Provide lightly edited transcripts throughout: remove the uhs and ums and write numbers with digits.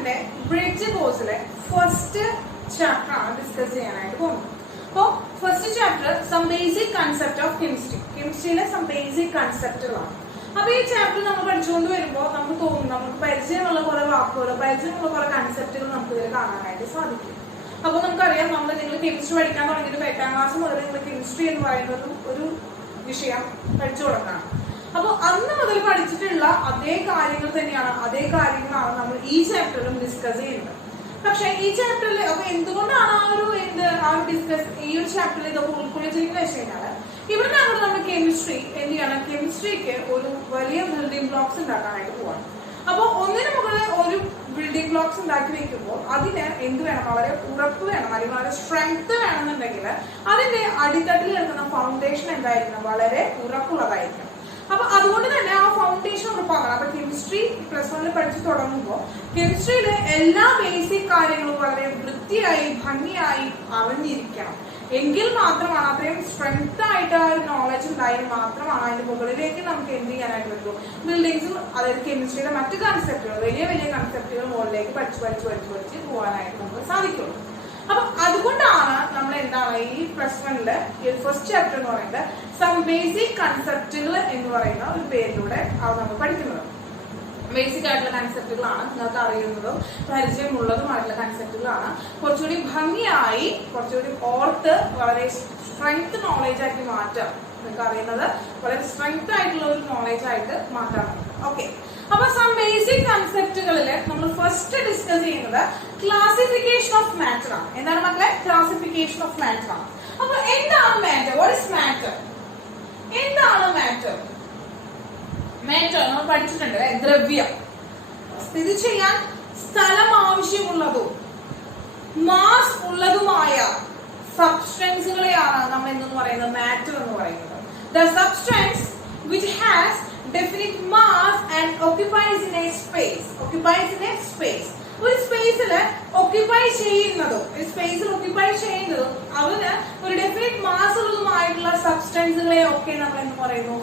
ചാപ്റ്ററിന്റെ bridge കോഴ്സിലെ first chapter ആണ് discuss ചെയ്യാനായിട്ട് പോകുന്നത്. അപ്പോൾ first chapter some basic concept of chemistry. കെമിസ്ട്രിയിലെ സം ബേസിക് കൺസെപ്റ്റുകളാണ്. അപ്പൊ ഈ ചാപ്റ്റർ നമ്മൾ പഠിച്ചുകൊണ്ട് വരുമ്പോൾ നമുക്ക് തോന്നും നമുക്ക് പരിചയമുള്ള കുറെ വാക്കുകൾ, പരിചയമുള്ള കുറെ കൺസെപ്റ്റുകൾ നമുക്ക് ഇതിൽ കാണാനായിട്ട് സാധിക്കും. അപ്പൊ നമുക്കറിയാം, നിങ്ങൾ കെമിസ്ട്രി പഠിക്കാൻ തുടങ്ങിയിട്ട് 8ാം ക്ലാസ് മുതൽ നിങ്ങൾ കെമിസ്ട്രി എന്ന് പറയുന്നത് ഒരു വിഷയം പഠിച്ചു തുടങ്ങണം. അപ്പൊ അന്ന് മുതൽ പഠിച്ചിട്ടുള്ള അതേ കാര്യങ്ങളാണ് നമ്മൾ ഈ ചാപ്റ്ററിലും ഡിസ്കസ് ചെയ്യുന്നത്. പക്ഷെ ഈ ചാപ്റ്ററിൽ അപ്പൊ എന്തുകൊണ്ടാണ് ഈ ഒരു ചാപ്റ്ററിൽ ഇതൊക്കെ ഉൾക്കൊള്ളിച്ചിരിക്കുന്നത് വെച്ച് കഴിഞ്ഞാൽ ഇവിടെ നമ്മൾ കെമിസ്ട്രി എന്ത് ചെയ്യണം, കെമിസ്ട്രിക്ക് ഒരു വലിയ ബിൽഡിംഗ് ബ്ലോക്സ് ഉണ്ടാക്കാനായിട്ട് പോവാണ്. അപ്പൊ ഒന്നിനു മുകളിൽ ഒരു ബിൽഡിംഗ് ബ്ലോക്സ് ഉണ്ടാക്കി വെക്കുമ്പോൾ അതിന് എന്ത് വേണം, വളരെ ഉറപ്പ് വേണം, അല്ലെങ്കിൽ വളരെ സ്ട്രെങ്ത് വേണമെന്നുണ്ടെങ്കിൽ അതിന്റെ അടിത്തട്ടിൽ എടുക്കുന്ന ഫൗണ്ടേഷൻ എന്തായിരിക്കണം, വളരെ ഉറപ്പുള്ളതായിരിക്കണം. അപ്പൊ അതുകൊണ്ട് തന്നെ ആ ഫൗണ്ടേഷൻ ഉറപ്പാക്കണം. അപ്പൊ കെമിസ്ട്രി +1 പഠിച്ചു തുടങ്ങുമ്പോൾ കെമിസ്ട്രിയിലെ എല്ലാ ബേസിക് കാര്യങ്ങളും വളരെ വൃത്തിയായി ഭംഗിയായി അറിഞ്ഞിരിക്കണം. എങ്കിൽ മാത്രമാണ്, അത്രയും സ്ട്രെങ്ത് ആയിട്ട് ആ ഒരു നോളജ് ഉണ്ടായാൽ മാത്രമാണ് അതിന്റെ മുകളിലേക്ക് നമുക്ക് എന്ത് ചെയ്യാനായിട്ട് പറ്റുള്ളൂ, ബിൽഡിങ്സും അതായത് കെമിസ്ട്രിയുടെ മറ്റു കൺസെപ്റ്റുകൾ, വലിയ കൺസെപ്റ്റുകൾ മുകളിലേക്ക് പഠിച്ച് പോകാനായിട്ട് നമുക്ക് സാധിക്കുള്ളൂ. അപ്പൊ അതുകൊണ്ടാണ് നമ്മൾ എന്താണ് ഈ +1 ഫസ്റ്റ് ചാപ്റ്റർ എന്ന് പറയുന്നത് സം ബേസിക് കൺസെപ്റ്റുകൾ എന്ന് പറയുന്ന ഒരു പേരിലൂടെ അത് നമ്മൾ പഠിക്കുന്നത്. ബേസിക് ആയിട്ടുള്ള കൺസെപ്റ്റുകളാണ്, നിങ്ങൾക്ക് അറിയുന്നതും പരിചയമുള്ളതുമായിട്ടുള്ള കൺസെപ്റ്റുകളാണ്. കുറച്ചുകൂടി ഭംഗിയായി, കുറച്ചുകൂടി ഓർത്ത് വളരെ സ്ട്രെങ്ത് നോളേജ് ആക്കി മാറ്റാം. നിങ്ങൾക്ക് അറിയുന്നത് വളരെ സ്ട്രെങ്ത് ആയിട്ടുള്ള ഒരു നോളേജ് ആയിട്ട് മാറ്റാം. ഓക്കെ, അപ്പൊ സം ബേസിക് കൺസെപ്റ്റുകളിൽ നമ്മൾ ഫസ്റ്റ് ഡിസ്കസ് ചെയ്യുന്നത് ക്ലാസിഫിക്കേഷൻ ഓഫ് മാറ്റർ ആണ്. എന്താണ് മക്കളെ? ക്ലാസിഫിക്കേഷൻ ഓഫ് മാറ്റർ ആണ്. അപ്പൊ എന്താണ് മാറ്റർ? What is matter? എന്താണ് മാറ്റർ? മാറ്റർ നമ്മൾ പഠിച്ചിട്ടുണ്ട്, ദ്രവ്യം, സ്ഥിതി ചെയ്യാൻ സ്ഥലം ആവശ്യമുള്ളതും മാസ് ഉള്ളതുമായ സബ്സ്റ്റൻസുകളെയാണ് നമ്മൾ എന്തെന്ന് പറയുന്നത്, മാറ്റർ എന്ന് പറയുന്നത്. The substance which has definite mass and occupies in a space. ഒരു സ്പേസിൽ ഓക്യുപ്പൈ ചെയ്യുന്നതും അവന് ഒരു ഡെഫിനിറ്റ് മാസ് ഉള്ളതുമായിട്ടുള്ള സബ്സ്റ്റൻസുകളെ ഒക്കെ നമ്മൾ എന്ന് പറയുന്നു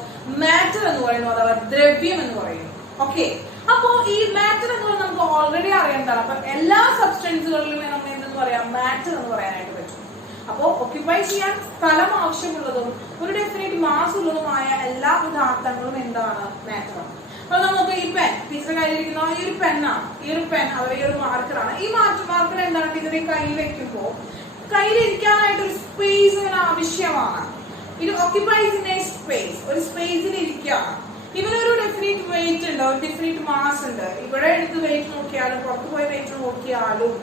മാറ്റർ എന്ന് പറയുന്നു, അഥവാ ദ്രവ്യം എന്ന് പറയുന്നു. ഓക്കെ, അപ്പോ ഈ മാറ്റർ എന്ന് പറയുന്നത് നമുക്ക് ഓൾറെഡി അറിയേണ്ടതാണ്. അപ്പൊ എല്ലാ സബ്സ്റ്റൻസുകളിലും നമ്മൾ എന്തെന്ന് പറയാം, മാറ്റർ എന്ന് പറയാനായിട്ട് പറ്റും. അപ്പോ ഓക്യുപ്പൈ ചെയ്യാൻ സ്ഥലം ആവശ്യമുള്ളതും ഒരു ഡെഫിനിറ്റ് മാസ് ഉള്ളതുമായ എല്ലാ പദാർത്ഥങ്ങളും എന്താണ്, മാറ്റർ ആണ്. അപ്പൊ നമുക്ക് ഈ പെൻ, ടീച്ചർ കയ്യിലിരിക്കുന്ന ഈ ഒരു പെന്നാണ്, ഈ ഒരു പെൻ അഥവാ ഈ ഒരു മാർക്കറാണ്. ഈ മാർക്കർ എന്താണ്, ടീച്ചറെ കയ്യിൽ വെക്കുമ്പോൾ കയ്യിലിരിക്കാനായിട്ട് ഒരു സ്പേസ് ഇതിന് ആവശ്യമാണ്. ഇത് ഓക്യുപ്പൈസ് ഇൻ എ സ്പേസ്, ഒരു സ്പേസിൽ ഇരിക്കുകയാണ്. ഇവനൊരു ഡെഫിനിറ്റ് വെയിറ്റ് ഉണ്ട്, ഒരു ഡെഫിനിറ്റ് മാസ് ഉണ്ട്. ഇവിടെ എടുത്ത് വെയിറ്റ് നോക്കിയാലും പുറത്തു പോയി വെയിറ്റ് നോക്കിയാലും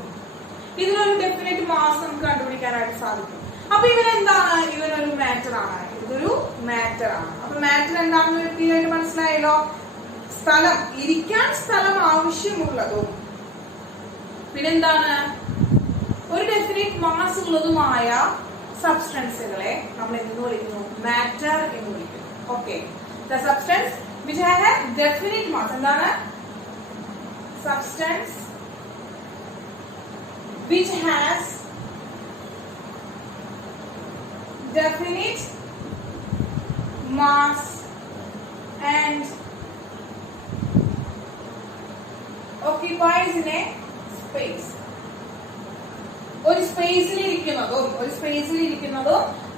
ഇതിനൊരു ഡെഫിനറ്റ് മാസ് നമുക്ക് കണ്ടുപിടിക്കാനായിട്ട് സാധിക്കും. അപ്പൊ ഇവനെന്താണ്, ഇവനൊരു മാറ്റർ ആണ്, ഇതൊരു മാറ്റർ ആണ്. അപ്പൊ മാറ്റർ എന്താണെന്ന് വ്യക്തിയായിട്ട് മനസ്സിലായല്ലോ. സ്ഥലം, ഇരിക്കാൻ സ്ഥലം ആവശ്യമുള്ളതും പിന്നെന്താണ്, ഒരു ഡെഫിനിറ്റ് മാസ് ഉള്ളതുമായ സബ്സ്റ്റൻസുകളെ നമ്മൾ എന്തെന്ന് വിളിക്കുന്നു, മാറ്റർ എന്ന് വിളിക്കുന്നു. Okay, the substance which have A definite mass, എന്താണ്, substance which has definite mass and occupies in a space. ഒരു സ്പേസിൽ ഇരിക്കുന്നതും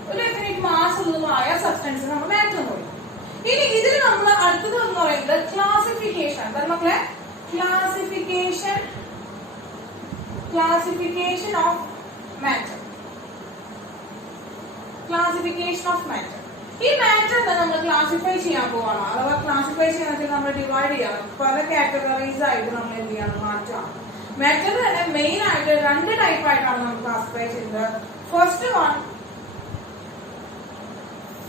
ഒരു ഡെഫിനിറ്റ് മാസ് ഉള്ളതുമായ സബ്സ്റ്റൻസ് നമ്മൾ മാറ്റർ എന്ന് പറയും. ഇനി ഇതിൽ നമ്മൾ അടുത്തത് എന്ന് പറയുന്നത് ക്ലാസിഫിക്കേഷൻ. എന്താണ് മക്കളെ? Classification of matter. ഈ മാറ്റർ നമ്മൾ ക്ലാസിഫൈ ചെയ്യാൻ പോവാണ്, അഥവാ ക്ലാസിഫൈ ചെയ്യാൻ നമ്മൾ ഡിവൈഡ് ചെയ്യണം, പല കാറ്റഗറീസ് ആയിട്ട് നമ്മൾ എന്ത് ചെയ്യണം, മാറ്റാം. മാറ്റർ തന്നെ മെയിൻ ആയിട്ട് 2 ടൈപ്പ് ആയിട്ടാണ് നമ്മൾ ക്ലാസിഫൈ ചെയ്യുന്നത്. ഫസ്റ്റ് വൺ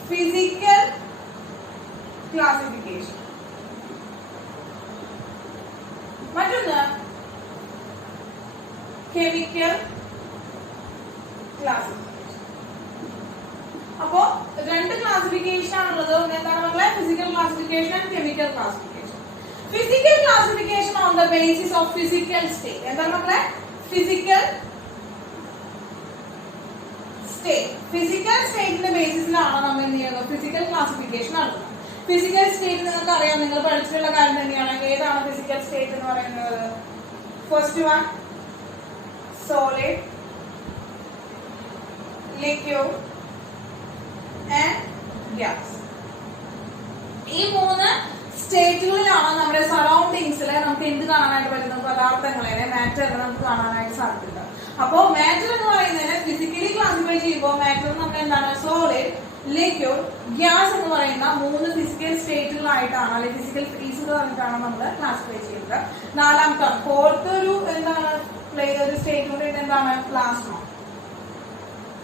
ഫിസിക്കൽ ക്ലാസിഫിക്കേഷൻ, മറ്റൊന്ന് കെമിക്കൽ ക്ലാസിഫിക്കേഷൻ. അപ്പോ 2 ക്ലാസിഫിക്കേഷൻ ആണുള്ളത്. എന്താണ് മക്കളെ? Physical classification and chemical classification. Physical classification on the basis of physical state. എന്താണ് മക്കളെ? ഫിസിക്കൽ സ്റ്റേറ്റിന്റെ ബേസിസിലാണ് നമ്മൾ എന്ത് ചെയ്യുന്നത്, ഫിസിക്കൽ ക്ലാസിഫിക്കേഷൻ നടത്തുന്നത്. ഫിസിക്കൽ സ്റ്റേറ്റ് നിങ്ങൾക്ക് അറിയാം, നിങ്ങൾ പഠിച്ചിട്ടുള്ള കാര്യം തന്നെയാണ്. ഏതാണ് ഫിസിക്കൽ സ്റ്റേറ്റ് എന്ന് പറയുന്നത്? First one solid, liquid and gas. ഈ മൂന്ന് സ്റ്റേറ്റുകളിലാണ് നമ്മുടെ സറൗണ്ടിങ്സിൽ നമുക്ക് എന്ത് കാണാനായിട്ട് പറ്റുന്ന പദാർത്ഥങ്ങളെ മാറ്ററിനെ നമുക്ക് കാണാനായിട്ട് സാധിക്കുന്നത്. അപ്പോ മാറ്റർ എന്ന് പറയുന്നതിനെ ഫിസിക്കലി ക്ലാസിഫൈ ചെയ്യുമ്പോൾ മാറ്റർ നമ്മൾ എന്താണ് സോളിഡ്, ലിക്വിഡ്, ഗ്യാസ് എന്ന് പറയുന്ന മൂന്ന് ഫിസിക്കൽ സ്റ്റേറ്റുകളായിട്ടാണ് അല്ലെങ്കിൽ ഫിസിക്കൽ ഫേസുകൾ ആയിട്ടാണ് നമ്മൾ ക്ലാസിഫൈ ചെയ്യുന്നത്. നാലാമത്തെ ഫോർത്ത് ഒരു എന്താണ് ഒരു സ്റ്റേറ്റ് കൂടെ എന്താണ് പ്ലാസ്മ.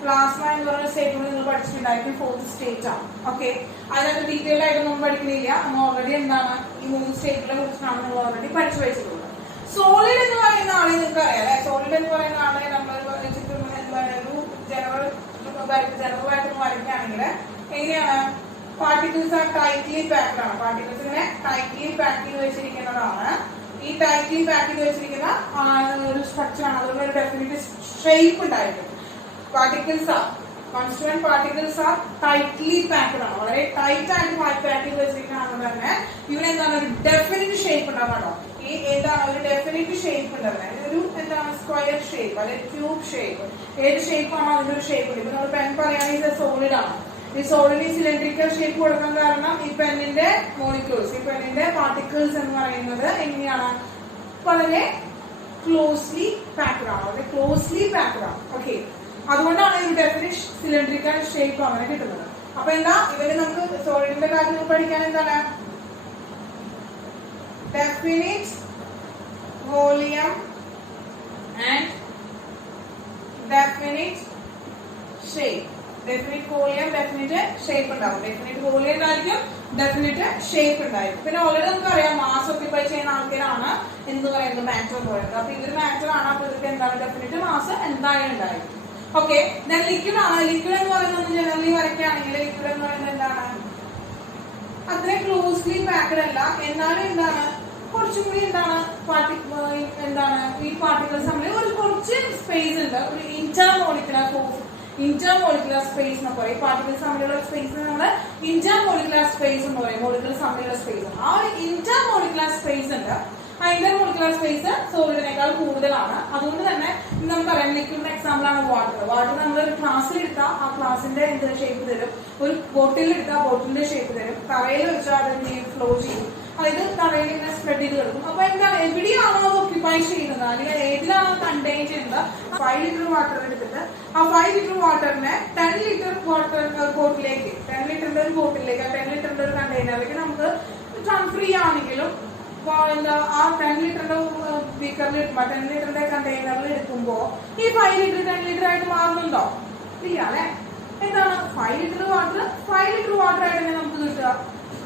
പ്ലാസ്മ എന്ന് പറയുന്ന സ്റ്റേറ്റ് കൂടെ നിങ്ങൾ പഠിച്ചിട്ടുണ്ടായിരിക്കും, ഫോർത്ത് സ്റ്റേറ്റ് ആണ്. ഓക്കെ, അതിനകത്ത് ഡീറ്റെയിൽ ആയിട്ട് നമ്മൾ പഠിക്കുന്നില്ല, നമ്മൾ ഓൾറെഡി എന്താണ് ഈ മൂന്ന് സ്റ്റേറ്റുകളെ കുറിച്ചാണ് നമ്മൾ ഓൾറെഡി പഠിച്ചു വെച്ചിട്ടുള്ളത്. സോളിഡ് എന്ന് പറയുന്ന ആളെ നിങ്ങൾക്ക് അറിയാം അല്ലെ. സോളിഡ് എന്ന് പറയുന്ന ആളെ നമ്മൾ ഒരു ജനറൽ ആയിട്ട് വരയ്ക്കുകയാണെങ്കിൽ എങ്ങനെയാണ്, പാർട്ടിക്കിൾസ് ആർ ടൈറ്റ്ലി പാക്ഡ് ആണ്. പാർട്ടിക്കിൾസ് ഇങ്ങനെ ടൈറ്റ്ലി പാക്ക് ചെയ്ത് വെച്ചിരിക്കുന്നതാണ്. ഈ ടൈറ്റ്ലി പാക്ക് ചെയ്ത് വെച്ചിരിക്കുന്ന ഒരു സ്ട്രക്ചർ ആണ്. അതുകൊണ്ട് ഒരു ഡെഫിനറ്റ് ഷേപ്പ് ഉണ്ടായിരിക്കും. Particles R constituent particles R tightly packed ആണ്. വളരെ ടൈറ്റ് ആയിട്ട് പാക്ക് ചെയ്ത് വെച്ചിരിക്കുന്നതാണ് തന്നെ ഇവരെന്താണ് ഒരു ഡെഫിനറ്റ് ഷേപ്പ് ഉണ്ടാവണോ. ഈ എന്താണ് ഒരു ഡെഫിനറ്റ് ഷേപ്പ് ഉണ്ടാവുന്നത്, ഒരു എന്താണ് സ്ക്വയർ ഷേപ്പ് അല്ലെങ്കിൽ ക്യൂബ് ഷേപ്പ്. ഏത് ഷേപ്പ് ആണോ അതിന്റെ ഒരു ഷേപ്പ് ഉണ്ട്. ഇപ്പൊ നമ്മൾ പെൻ പറയുകയാണെങ്കിൽ ഇത് സോളിഡ് ആണ്. ഈ സോളിഡ് സിലിണ്ടറിക്കൽ ഷേപ്പ് കൊടുക്കാൻ കാരണം ഈ പെന്നിന്റെ മോളിക്യൂൾസ്, ഈ പെന്നിന്റെ പാർട്ടിക്കിൾസ് എന്ന് പറയുന്നത് എങ്ങനെയാണ്, വളരെ ക്ലോസ്ലി പാക്ഡ് ആണ്, വളരെ ക്ലോസ്ലി പാക്ഡ് ആണ്. ഓക്കെ, അതുകൊണ്ടാണ് ഒരു ഡെഫിനിറ്റ് സിലിണ്ടറിക്കൽ ഷേപ്പ് അങ്ങനെ കിട്ടുന്നത്. അപ്പൊ എന്താ ഇവര് നമുക്ക് സോളിഡിന്റെ കാര്യം പഠിക്കാൻ എന്താണ് definite volume and definite shape. Definite volume, definite shape ഉണ്ടാവും. Definite volume ഉണ്ടായിരിക്കും, definite shape ഉണ്ടായിരിക്കും. പിന്നെ ഓൾറെഡി നമുക്ക് അറിയാം മാസ് ഓക്യുപ്പൈ ചെയ്യുന്ന ആൾക്കാരാണ് എന്ന് പറയുന്നത് മാറ്റർ എന്ന് പറയുന്നത്. അപ്പൊ ഇതൊരു മാറ്റർ ആണ്. അപ്പൊ ഇതൊക്കെ എന്താണ് ഡെഫിനറ്റ് മാസ് എന്തായാലും ഉണ്ടായിരിക്കും. ഓക്കെ, ദെൻ ലിക്വിഡ് ആണ്. ലിക്വിഡ് എന്ന് പറയുന്നത് ജനറലി വരയ്ക്കുകയാണെങ്കിൽ ലിക്വിഡ് എന്ന് പറയുന്നത് എന്താണ്, അത്രയും ക്ലോസ്ലി പാക്ഡ് അല്ല, എന്നാലും എന്താണ് കുറച്ചും കൂടി എന്താണ് എന്താണ് ഈ പാർട്ടിക്കിൾസ് തമ്മിൽ ഒരു കുറച്ച് സ്പേസ് ഉണ്ട്. ഒരു ഇന്റർമോളിക്കുലർ സ്പേസ് എന്ന് പറയും. പാർട്ടിക്കിൾസ് തമ്മിലുള്ള സ്പേസ് നമ്മൾ ഇന്റർമോളിക്കുലർ സ്പേസ് എന്ന് പറയും. മോളിക്കുലർ തമ്മിലുള്ള സ്പേസ്, ആ ഒരു ഇന്റർമോളിക്കുലർ സ്പേസ് ഉണ്ട്. ആ ഇന്റർമോളിക്കുലർ സ്പേസ് സോളിഡിനേക്കാൾ കൂടുതലാണ്. അതുകൊണ്ട് തന്നെ നമുക്കറിയാം ലിക്വിഡിന്റെ എക്സാമ്പിൾ ആണ് വാട്ടർ. വാട്ടർ നമ്മൾ ഒരു ക്ലാസ്സിൽ എടുത്താൽ ആ ക്ലാസിന്റെ എന്ത് ഷേപ്പ് തരും, ഒരു ബോട്ടിൽ എടുത്താൽ ബോട്ടിലിന്റെ ഷേപ്പ് തരും, തറയിൽ വെച്ചാൽ അതിന് ഫ്ലോ ചെയ്യും, അതായത് തറയിൽ ഇങ്ങനെ സ്പ്രെഡ് ചെയ്ത് കിടക്കും. അപ്പൊ എന്താണ് എവിടെയാണോ അത് ഓക്യുപ്പൈ ചെയ്യുന്നത് അല്ലെങ്കിൽ ഏതിലാണോ കണ്ടെയ്ൻ ചെയ്യുന്നത്, 5 ലിറ്റർ വാട്ടർ എടുത്തിട്ട് ആ 5 ലിറ്റർ വാട്ടറിനെ 10 ലിറ്റർ വാട്ടർ ബോട്ടിലേക്ക്, 10 ലിറ്ററിന്റെ ഒരു ബോട്ടിലേക്ക്, 10 ലിറ്ററിന്റെ ഒരു കണ്ടെയ്നറിലേക്ക് നമുക്ക് ട്രാൻസ്ഫർ ചെയ്യാണെങ്കിലും എന്താ ആ 10 ലിറ്ററിന്റെ ബീക്കറിൽ എടുക്കുമ്പോ 10 ലിറ്ററിന്റെ കണ്ടെയ്നറിൽ എടുക്കുമ്പോ ഈ 5 ലിറ്റർ 10 ലിറ്റർ ആയിട്ട് മാറുന്നുണ്ടോ? ഇല്ല അല്ലെ. എന്താണ് 5 ലിറ്റർ വാട്ടർ 5 ലിറ്റർ വാട്ടർ ആയിട്ട് തന്നെ നമുക്ക് കിട്ടുക.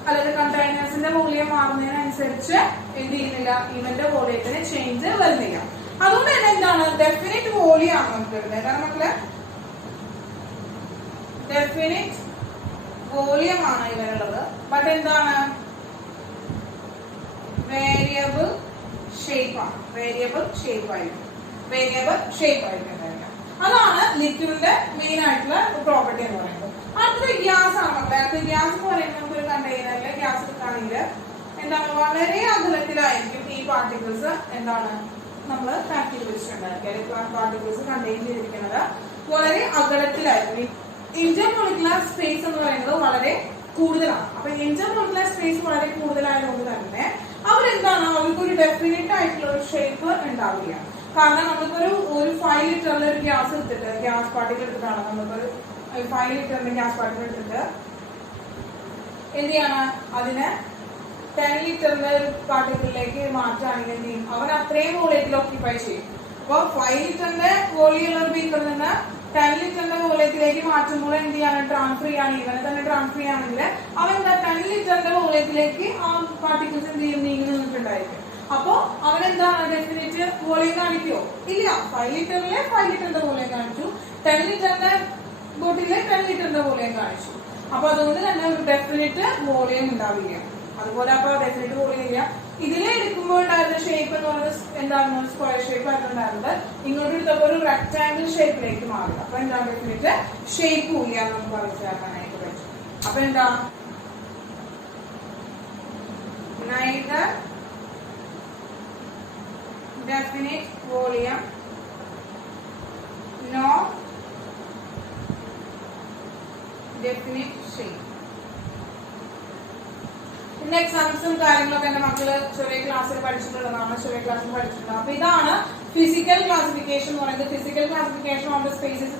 അല്ലെങ്കിൽ കണ്ടെയ്നേഴ്സിന്റെ വോളിയം മാറുന്നതിനനുസരിച്ച് എന്ത് ചെയ്യുന്നില്ല, ഇവന്റെ വോളിയത്തിന് ചേഞ്ച് വരുന്നില്ല. അതുകൊണ്ട് തന്നെ എന്താണ് ഡെഫിനിറ്റ് വോളിയം ആണ് നമുക്ക് വരുന്നത്. കാരണം മക്കളെ ഡെഫിനിറ്റ് വോളിയം ആണ് ഇവനുള്ളത്. ബട്ട് എന്താണ് വേരിയബിൾ ഷേപ്പ് ആണ്. വേരിയബിൾ ഷേപ്പ് ആയിരിക്കും അതാണ് ലിക്വിഡിന്റെ മെയിൻ ആയിട്ടുള്ള പ്രോപ്പർട്ടി എന്ന് പറയുന്നത്. അടുത്തത് ഗ്യാസ് ആണ് മക്കളെ. അടുത്ത ഗ്യാസ് എന്ന് പറയുന്നത് നമുക്ക് ഒരു കണ്ടെയ്നറിലെ ഗ്യാസ് എടുക്കുകയാണെങ്കിൽ എന്താണ് വളരെ അകലത്തിലായിരിക്കും ഈ പാർട്ടിക്കിൾസ് എന്താണ് നമ്മൾ പാക്ക് ചെയ്ത് വെച്ചിട്ടുണ്ടായിരിക്കും. പാർട്ടിക്കിൾസ് കണ്ടെയ്ൻ ചെയ്തിരിക്കുന്നത് വളരെ അകലത്തിലായിരിക്കും. ഇന്റർമോളിക്കുലർ സ്പേസ് എന്ന് പറയുന്നത് വളരെ കൂടുതലാണ്. അപ്പൊ ഇന്റർമോളിക്കുലർ സ്പേസ് വളരെ കൂടുതലായതുകൊണ്ട് തന്നെ അവരെന്താണ് അവർക്കൊരു ഡെഫിനറ്റ് ആയിട്ടുള്ള ഒരു ഷേപ്പ് ഉണ്ടാവില്ല. കാരണം നമുക്കൊരു 5 ലിറ്ററിൽ ഒരു ഗ്യാസ് എടുത്തിട്ട് ഗ്യാസ് പാർട്ടിക്കിൾ എടുത്തിട്ടാണ് നമുക്കൊരു 5 ലിറ്ററിന്റെ ഗ്യാസ് പാർട്ടിക്കിൾ എടുത്തിട്ട് എന്ത് ചെയ്യാണ് അതിനെ 10 ലിറ്ററിന്റെ ഒരു പാർട്ടിക്കിളിലേക്ക് മാറ്റുകയാണെങ്കിൽ എന്ത് ചെയ്യും, അവൻ അത്രയും വോളിയത്തിൽ ഓക്യുപ്പൈ ചെയ്യും. അപ്പൊ 5 ലിറ്ററിന്റെ വോളിയുള്ള ഒരു ബീക്കറിൽ നിന്ന് 10 ലിറ്ററിന്റെ വോളിയത്തിലേക്ക് മാറ്റുമ്പോൾ എന്ത് ചെയ്യാണ് ട്രാൻസ്ഫർ ചെയ്യാണ്, ഇവനെ തന്നെ ട്രാൻസ്ഫർ ചെയ്യുകയാണെങ്കിൽ അവൻ 10 ലിറ്ററിന്റെ വോളിയത്തിലേക്ക് ആ പാർട്ടിക്കിൾസ് എന്ത് ചെയ്യും നീങ്ങി നിന്നിട്ടുണ്ടായിരിക്കും. അപ്പോ അവനെന്താണ് ഡെഫിനറ്റ് വോളിയം കാണിക്കുമോ? ഇല്ല. 5 ലിറ്ററിലെ 5 ലിറ്ററിന്റെ വോളിയം കാണിച്ചു, 10 ലിറ്ററിന്റെ ബോട്ടിലെ 10 ലിറ്ററിന്റെ വോളിയം കാണിച്ചു. അപ്പൊ അതുകൊണ്ട് തന്നെ ഒരു ഡെഫിനറ്റ് വോളിയം ഉണ്ടാവില്ല. അതുപോലെ അപ്പൊ ഡെഫിനറ്റ് വോളിയം ഇല്ല. ഇതിലെ എടുക്കുമ്പോൾ ഉണ്ടായിരുന്ന ഷേപ്പ് എന്ന് പറയുന്നത് എന്താണ് സ്ക്വയർ ഷേപ്പ് ആയിട്ടുണ്ടായിരുന്നത്, ഇങ്ങോട്ട് എടുത്തപ്പോൾ ഒരു റെക്ടാംഗിൾ ഷേപ്പിലേക്ക് മാറുക. അപ്പൊ എന്താണ് ഡെഫിനറ്റ് ഷേപ്പും ഇല്ല നമുക്ക് മനസ്സിലാക്കാനായിട്ട് പറ്റും. അപ്പൊ എന്താ neither definite volume, no definite shape. ഇതിന്റെ എക്സാംസും കാര്യങ്ങളൊക്കെ എന്റെ മക്കള് ചെറിയ ക്ലാസ്സിൽ പഠിച്ചിട്ടുള്ളതാണ്, ചെറിയ ക്ലാസ്സിൽ പഠിച്ചിട്ടുള്ളത്. അപ്പൊ ഇതാണ് ഫിസിക്കൽ ക്ലാസിഫിക്കേഷൻ എന്ന് പറയുന്നത്. Physical classification on the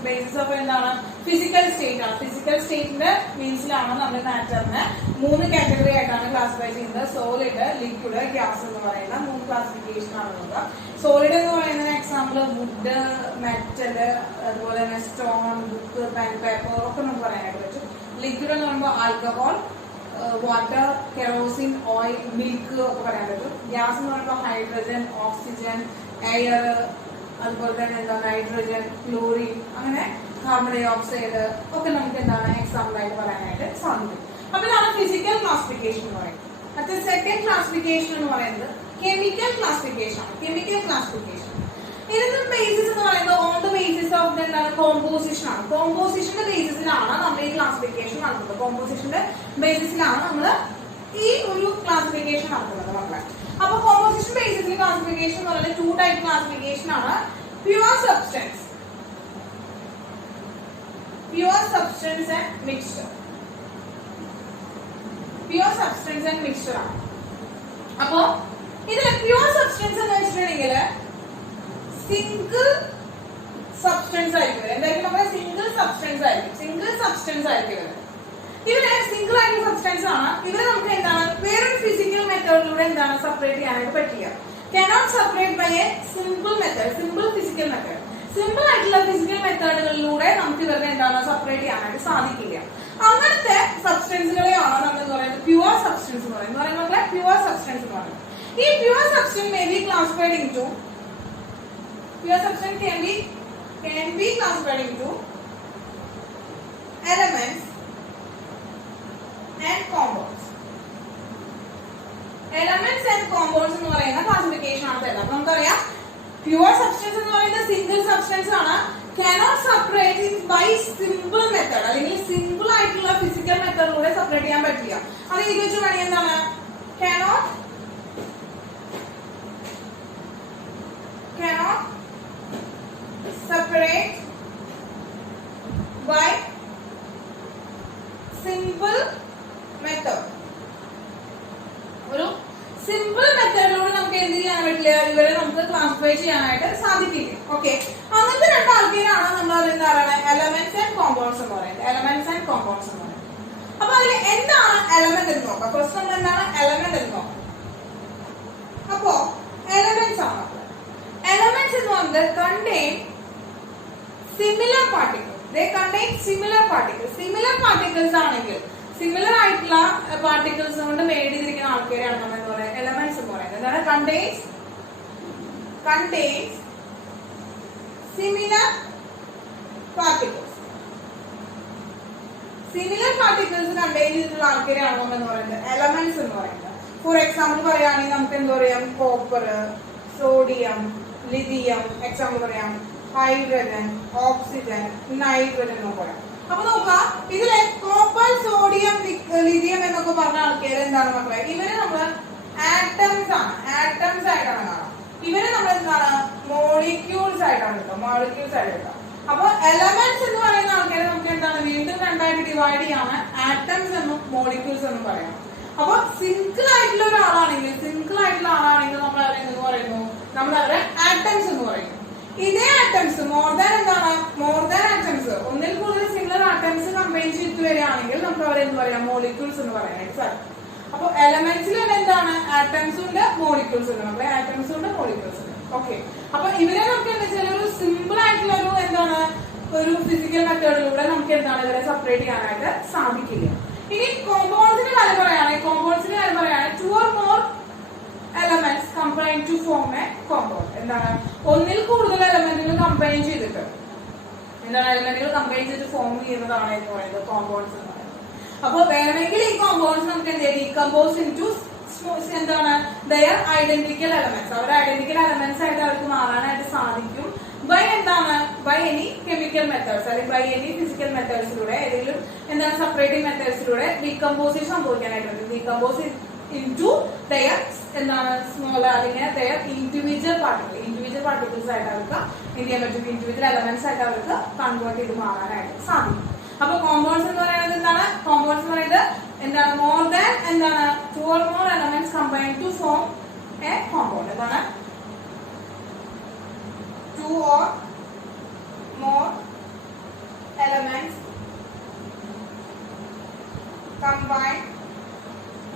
basis of എന്താണ് ഫിസിക്കൽ സ്റ്റേറ്റ് ആണ്. ഫിസിക്കൽ സ്റ്റേറ്റിന്റെ മീൻസിലാണ് നമ്മൾ മാറ്ററിനെ 3 കാറ്റഗറി ആയിട്ടാണ് ക്ലാസിഫൈ ചെയ്യുന്നത്. സോളിഡ്, ലിക്വിഡ്, ഗ്യാസ് എന്ന് പറയുന്ന 3 ക്ലാസിഫിക്കേഷൻ ആണുള്ളത്. സോളിഡ് എന്ന് പറയുന്ന എക്സാമ്പിൾ വുഡ്, മെറ്റല്, അതുപോലെ തന്നെ സ്റ്റോൺ, ബുക്ക്, പെൻ, പേപ്പർ ഒക്കെ നമുക്ക് പറയാനായിട്ട് പറ്റും. ലിക്വിഡ് എന്ന് പറയുമ്പോൾ alcohol, water, kerosene, oil, milk ഒക്കെ പറയാൻ പറ്റും. ഗ്യാസ് എന്ന് പറയുമ്പോൾ ഹൈഡ്രജൻ, ഓക്സിജൻ, എയർ, അതുപോലെ തന്നെ എന്താ നൈട്രജൻ, ക്ലോറിൻ, അങ്ങനെ കാർബൺ ഡൈ ഓക്സൈഡ് ഒക്കെ നമുക്ക് എന്താണ് എക്സാമ്പിൾ ആയിട്ട് പറയാനായിട്ട് സാധിക്കും. അപ്പൊ ഇതാണ് ഫിസിക്കൽ ക്ലാസിഫിക്കേഷൻ എന്ന് പറയുന്നത്. അടുത്ത സെക്കൻഡ് ക്ലാസിഫിക്കേഷൻ എന്ന് പറയുന്നത് കെമിക്കൽ ക്ലാസിഫിക്കേഷൻ ആണ്. കെമിക്കൽ ക്ലാസിഫിക്കേഷൻ ഇതിന്റെ ബേസിസ് എന്ന് പറയുന്നത് ഓൺ ദ ബേസിസ് ഓഫ് എന്താണ് കോമ്പോസിഷൻ ആണ്. കോമ്പോസിഷന്റെ ബേസിസിലാണ് നമ്മൾ ഈ ക്ലാസിഫിക്കേഷൻ നടത്തുന്നത്. കോമ്പോസിഷന്റെ ബേസിസിലാണ് നമ്മൾ ഈ ഒരു ക്ലാസിഫിക്കേഷൻ നടത്തുന്നത് മക്കളെ. അപ്പൊ കോമ്പോസിഷൻ ബേസിസിൽ ക്ലാസിഫിക്കേഷൻ എന്ന് പറയുന്നത് 2 ടൈപ്പ് ക്ലാസിഫിക്കേഷൻ ആണ്. Pure substance and mixture. Pure substance and mixture ആണ്. അപ്പോ ഇതിൽ പ്യുവർ സബ്സ്റ്റൻസ് എന്ന് വെച്ചിട്ടുണ്ടെങ്കിൽ സിംഗിൾ സബ്സ്റ്റൻസ് ആയിരിക്കും. എന്തായാലും നമ്മുടെ സിംഗിൾ സബ്സ്റ്റൻസ് ആയിരിക്കും. ഇവര് സിംഗിൾ ആയിട്ടുള്ള സബ്സ്റ്റൻസ് ആണ്. ഇവരെ നമുക്ക് എന്താണ് വേറൊരു ഫിസിക്കൽ മെത്തേഡിലൂടെ എന്താണ് സെപ്പറേറ്റ് ചെയ്യാനായിട്ട് പറ്റില്ല. cannot separate by a simple method, simple physical method. Simple ആയിട്ടുള്ള ഫിസിക്കൽ മെത്തേഡുകളിലൂടെ നമുക്ക് ഇവരുടെ എന്താണ് സെപ്പറേറ്റ് ചെയ്യാനായിട്ട് സാധിക്കില്ല. അങ്ങനത്തെ സബ്സ്റ്റൻസുകളെയാണ് നമ്മൾ എന്ന് പറയുന്നത് പ്യുവർ സബ്സ്റ്റൻസ് എന്ന് പറയുന്നത്. പ്യുവർ സബ്സ്റ്റൻസ് എന്ന് പറയുന്നത് ഈ pure substance may be classified into pure substance can be classified into elements and compounds. Elements and compounds എന്ന് പറയുന്ന ക്ലാസിഫിക്കേഷൻ ആണ് തരുന്നത്. നമുക്കറിയാം പ്യുവർ സബ്സ്റ്റൻസ് എന്ന് പറയുന്ന സിംഗിൾ സബ്സ്റ്റൻസ് ആണ്. cannot separate it by simple method, അല്ലെങ്കിൽ സിമ്പിൾ ആയിട്ടുള്ള ഫിസിക്കൽ മെത്തേഡിലൂടെ സെപ്പറേറ്റ് ചെയ്യാൻ പറ്റില്ല. അത് ഇത് വെച്ച് വേണമെങ്കിൽ എന്താണ് cannot separate by simple method. ഒരു സിമ്പിൾ മെത്തേഡിലൂടെ നമുക്ക് എന്ത് ചെയ്യാൻ പറ്റില്ല, ഇവരെ നമുക്ക് ക്ലാസിഫൈ ചെയ്യാനായിട്ട് സാധിക്കില്ല. ഓക്കെ, അങ്ങനത്തെ 2 ആൾക്കാരാണ് നമ്മൾ എന്താണ് എലമെന്റ്സ് ആൻഡ് കോമ്പൗണ്ട്സ് എന്ന് പറയുന്നത്. അപ്പൊ അതിൽ എന്താണ് എലമെന്റ് എന്ന് നോക്കാം. ഫസ്റ്റ് നമ്മൾ എന്താണ് എലമെന്റ് എന്ന് നോക്കാം. അപ്പോ എലമെന്റ്സ് ആണ്. Elements എന്ന് പറയുന്നത് contain similar particles. They contain similar particles. Similar particles ആണെങ്കിൽ സിമിലർ ആയിട്ടുള്ള പാർട്ടിക്കിൾസ് കൊണ്ട് മേഡ് ചെയ്തിരിക്കുന്ന ആൾക്കാരെയാണ് നമ്മൾ എന്ന് പറയുന്നത് എലമെന്റ്സ് എന്ന് പറയുന്നത്. എന്താണ് contains similar particles. Similar particles contain ചെയ്തിട്ടുള്ള ആൾക്കാരെയാണ് നമ്മൾ എന്ന് പറയുന്നത് എലമെന്റ്സ് എന്ന് പറയുന്നത്. ഫോർ എക്സാമ്പിൾ പറയുകയാണെങ്കിൽ നമുക്ക് എന്താ പറയാം കോപ്പർ, സോഡിയം, ലിഥിയം, എക്സാമ്പിൾ പറയാം ഹൈഡ്രജൻ, ഓക്സിജൻ, നൈട്രജൻ എന്നൊക്കെ പറയാം. അപ്പൊ നോക്കാം ഇതിലെ കോപ്പർ, സോഡിയം, ലിഥിയം എന്നൊക്കെ പറഞ്ഞ ആൾക്കാർ എന്താണ് മക്കളെ, ഇവര് നമ്മള് ആറ്റംസ് ആയിട്ടാണ് കാണാം. ഇവര് നമ്മൾ എന്താണ് മോളിക്യൂൾസ് ആയിട്ടാണ് കിട്ടുക. അപ്പൊ എലമെന്റ്സ് എന്ന് പറയുന്ന ആൾക്കാരെ നമുക്ക് എന്താണ് വീണ്ടും 2 ആയിട്ട് ഡിവൈഡ് ചെയ്യാണ്. ആറ്റംസ് എന്നും മോളിക്യൂൾസ് എന്നും പറയാം. അപ്പൊ സിംഗിൾ ആയിട്ടുള്ള ഒരാളാണെങ്കിൽ നമ്മൾ അവരെ എന്ന് പറയുന്നു, നമ്മൾ അവരെ ആറ്റംസ് എന്ന് പറയുന്നു. ഇതേ ആറ്റംസ് മോർ ദാൻ ആറ്റംസ്, ഒന്നിൽ കൂടുതൽ സിമിലർ ആറ്റംസ് കമ്പൈൻ ചെയ്ത് വരികയാണെങ്കിൽ നമുക്ക് അവരെ എന്ന് പറയാം മോളിക്യൂൾസ് എന്ന് പറയാനായിട്ട് സാധിക്കും. അപ്പൊ എലമെന്റ്സിൽ തന്നെ എന്താണ് ആറ്റംസും ഉണ്ട് മോളിക്യൂൾസ് ഉണ്ട്. നമ്മുടെ ആറ്റംസും ഉണ്ട് മോളിക്യൂൾസ് ഉണ്ട്. ഓക്കെ, അപ്പൊ ഇവരെ നമുക്ക് എന്താ വെച്ചാൽ ഒരു സിമ്പിൾ ആയിട്ടുള്ള ഒരു ഫിസിക്കൽ മെത്തേഡിലൂടെ നമുക്ക് എന്താണ് ഇവരെ സെപ്പറേറ്റ് ചെയ്യാനായിട്ട് സാധിക്കില്ല. ഇനി കോമ്പൗണ്ട്സിന്റെ കാര്യം പറയുകയാണെങ്കിൽ 2 or more elements combine to form a compound. എന്താണ് ഒന്നിൽ കൂടുതൽ എലമെന്റുകൾ കമ്പൈൻ ചെയ്തിട്ട് ഫോം ചെയ്യുന്നതാണ് എന്ന് പറയുന്നത് കോമ്പൗണ്ട്സ് എന്ന് പറയുന്നത്. അപ്പൊ വേണമെങ്കിൽ ഈ കോമ്പൗണ്ട്സ് നമുക്ക് എന്ത് ചെയ്യാം ഡീകമ്പോസ് ഇൻടു എന്താണ് their identical elements. അവരുടെ ഐഡന്റിക്കൽ എലമെന്റ്സ് ആയിട്ട് അവർക്ക് മാറാനായിട്ട് സാധിക്കും ബൈ എനി കെമിക്കൽ മെത്തേഡ്സ് അല്ലെങ്കിൽ ബൈ എനി ഫിസിക്കൽ മെത്തേഡ്സിലൂടെ ഏതെങ്കിലും എന്താണ് സെപ്പറേറ്റിംഗ് മെത്തേഡ്സിലൂടെ ഡീകമ്പോസിഷൻ സംഭവിക്കാനായിട്ട് പറ്റും. ഡീകമ്പോസ് ഇൻടു their എന്താണ് സ്മോളർ അല്ലെങ്കിൽ their individual particle. Individual particles ആയിട്ട് അവർക്ക് എന്ത് ചെയ്യാൻ പറ്റും, ഇൻഡിവിജ്വൽ എലമെന്റ്സ് ആയിട്ട് അവർക്ക് കൺവേർട്ട് ചെയ്ത് മാറാനായിട്ട് സാധിക്കും. അപ്പൊ കോമ്പൗണ്ട്സ് എന്ന് പറയുന്നത് എന്താണ്? കോമ്പൗണ്ട്സ് എന്ന് പറയുന്നത് എന്താണ്? മോർ ദാൻ എന്താണ് 2 or more elements combined to form a compound. എന്താണ്? 2 or more elements combined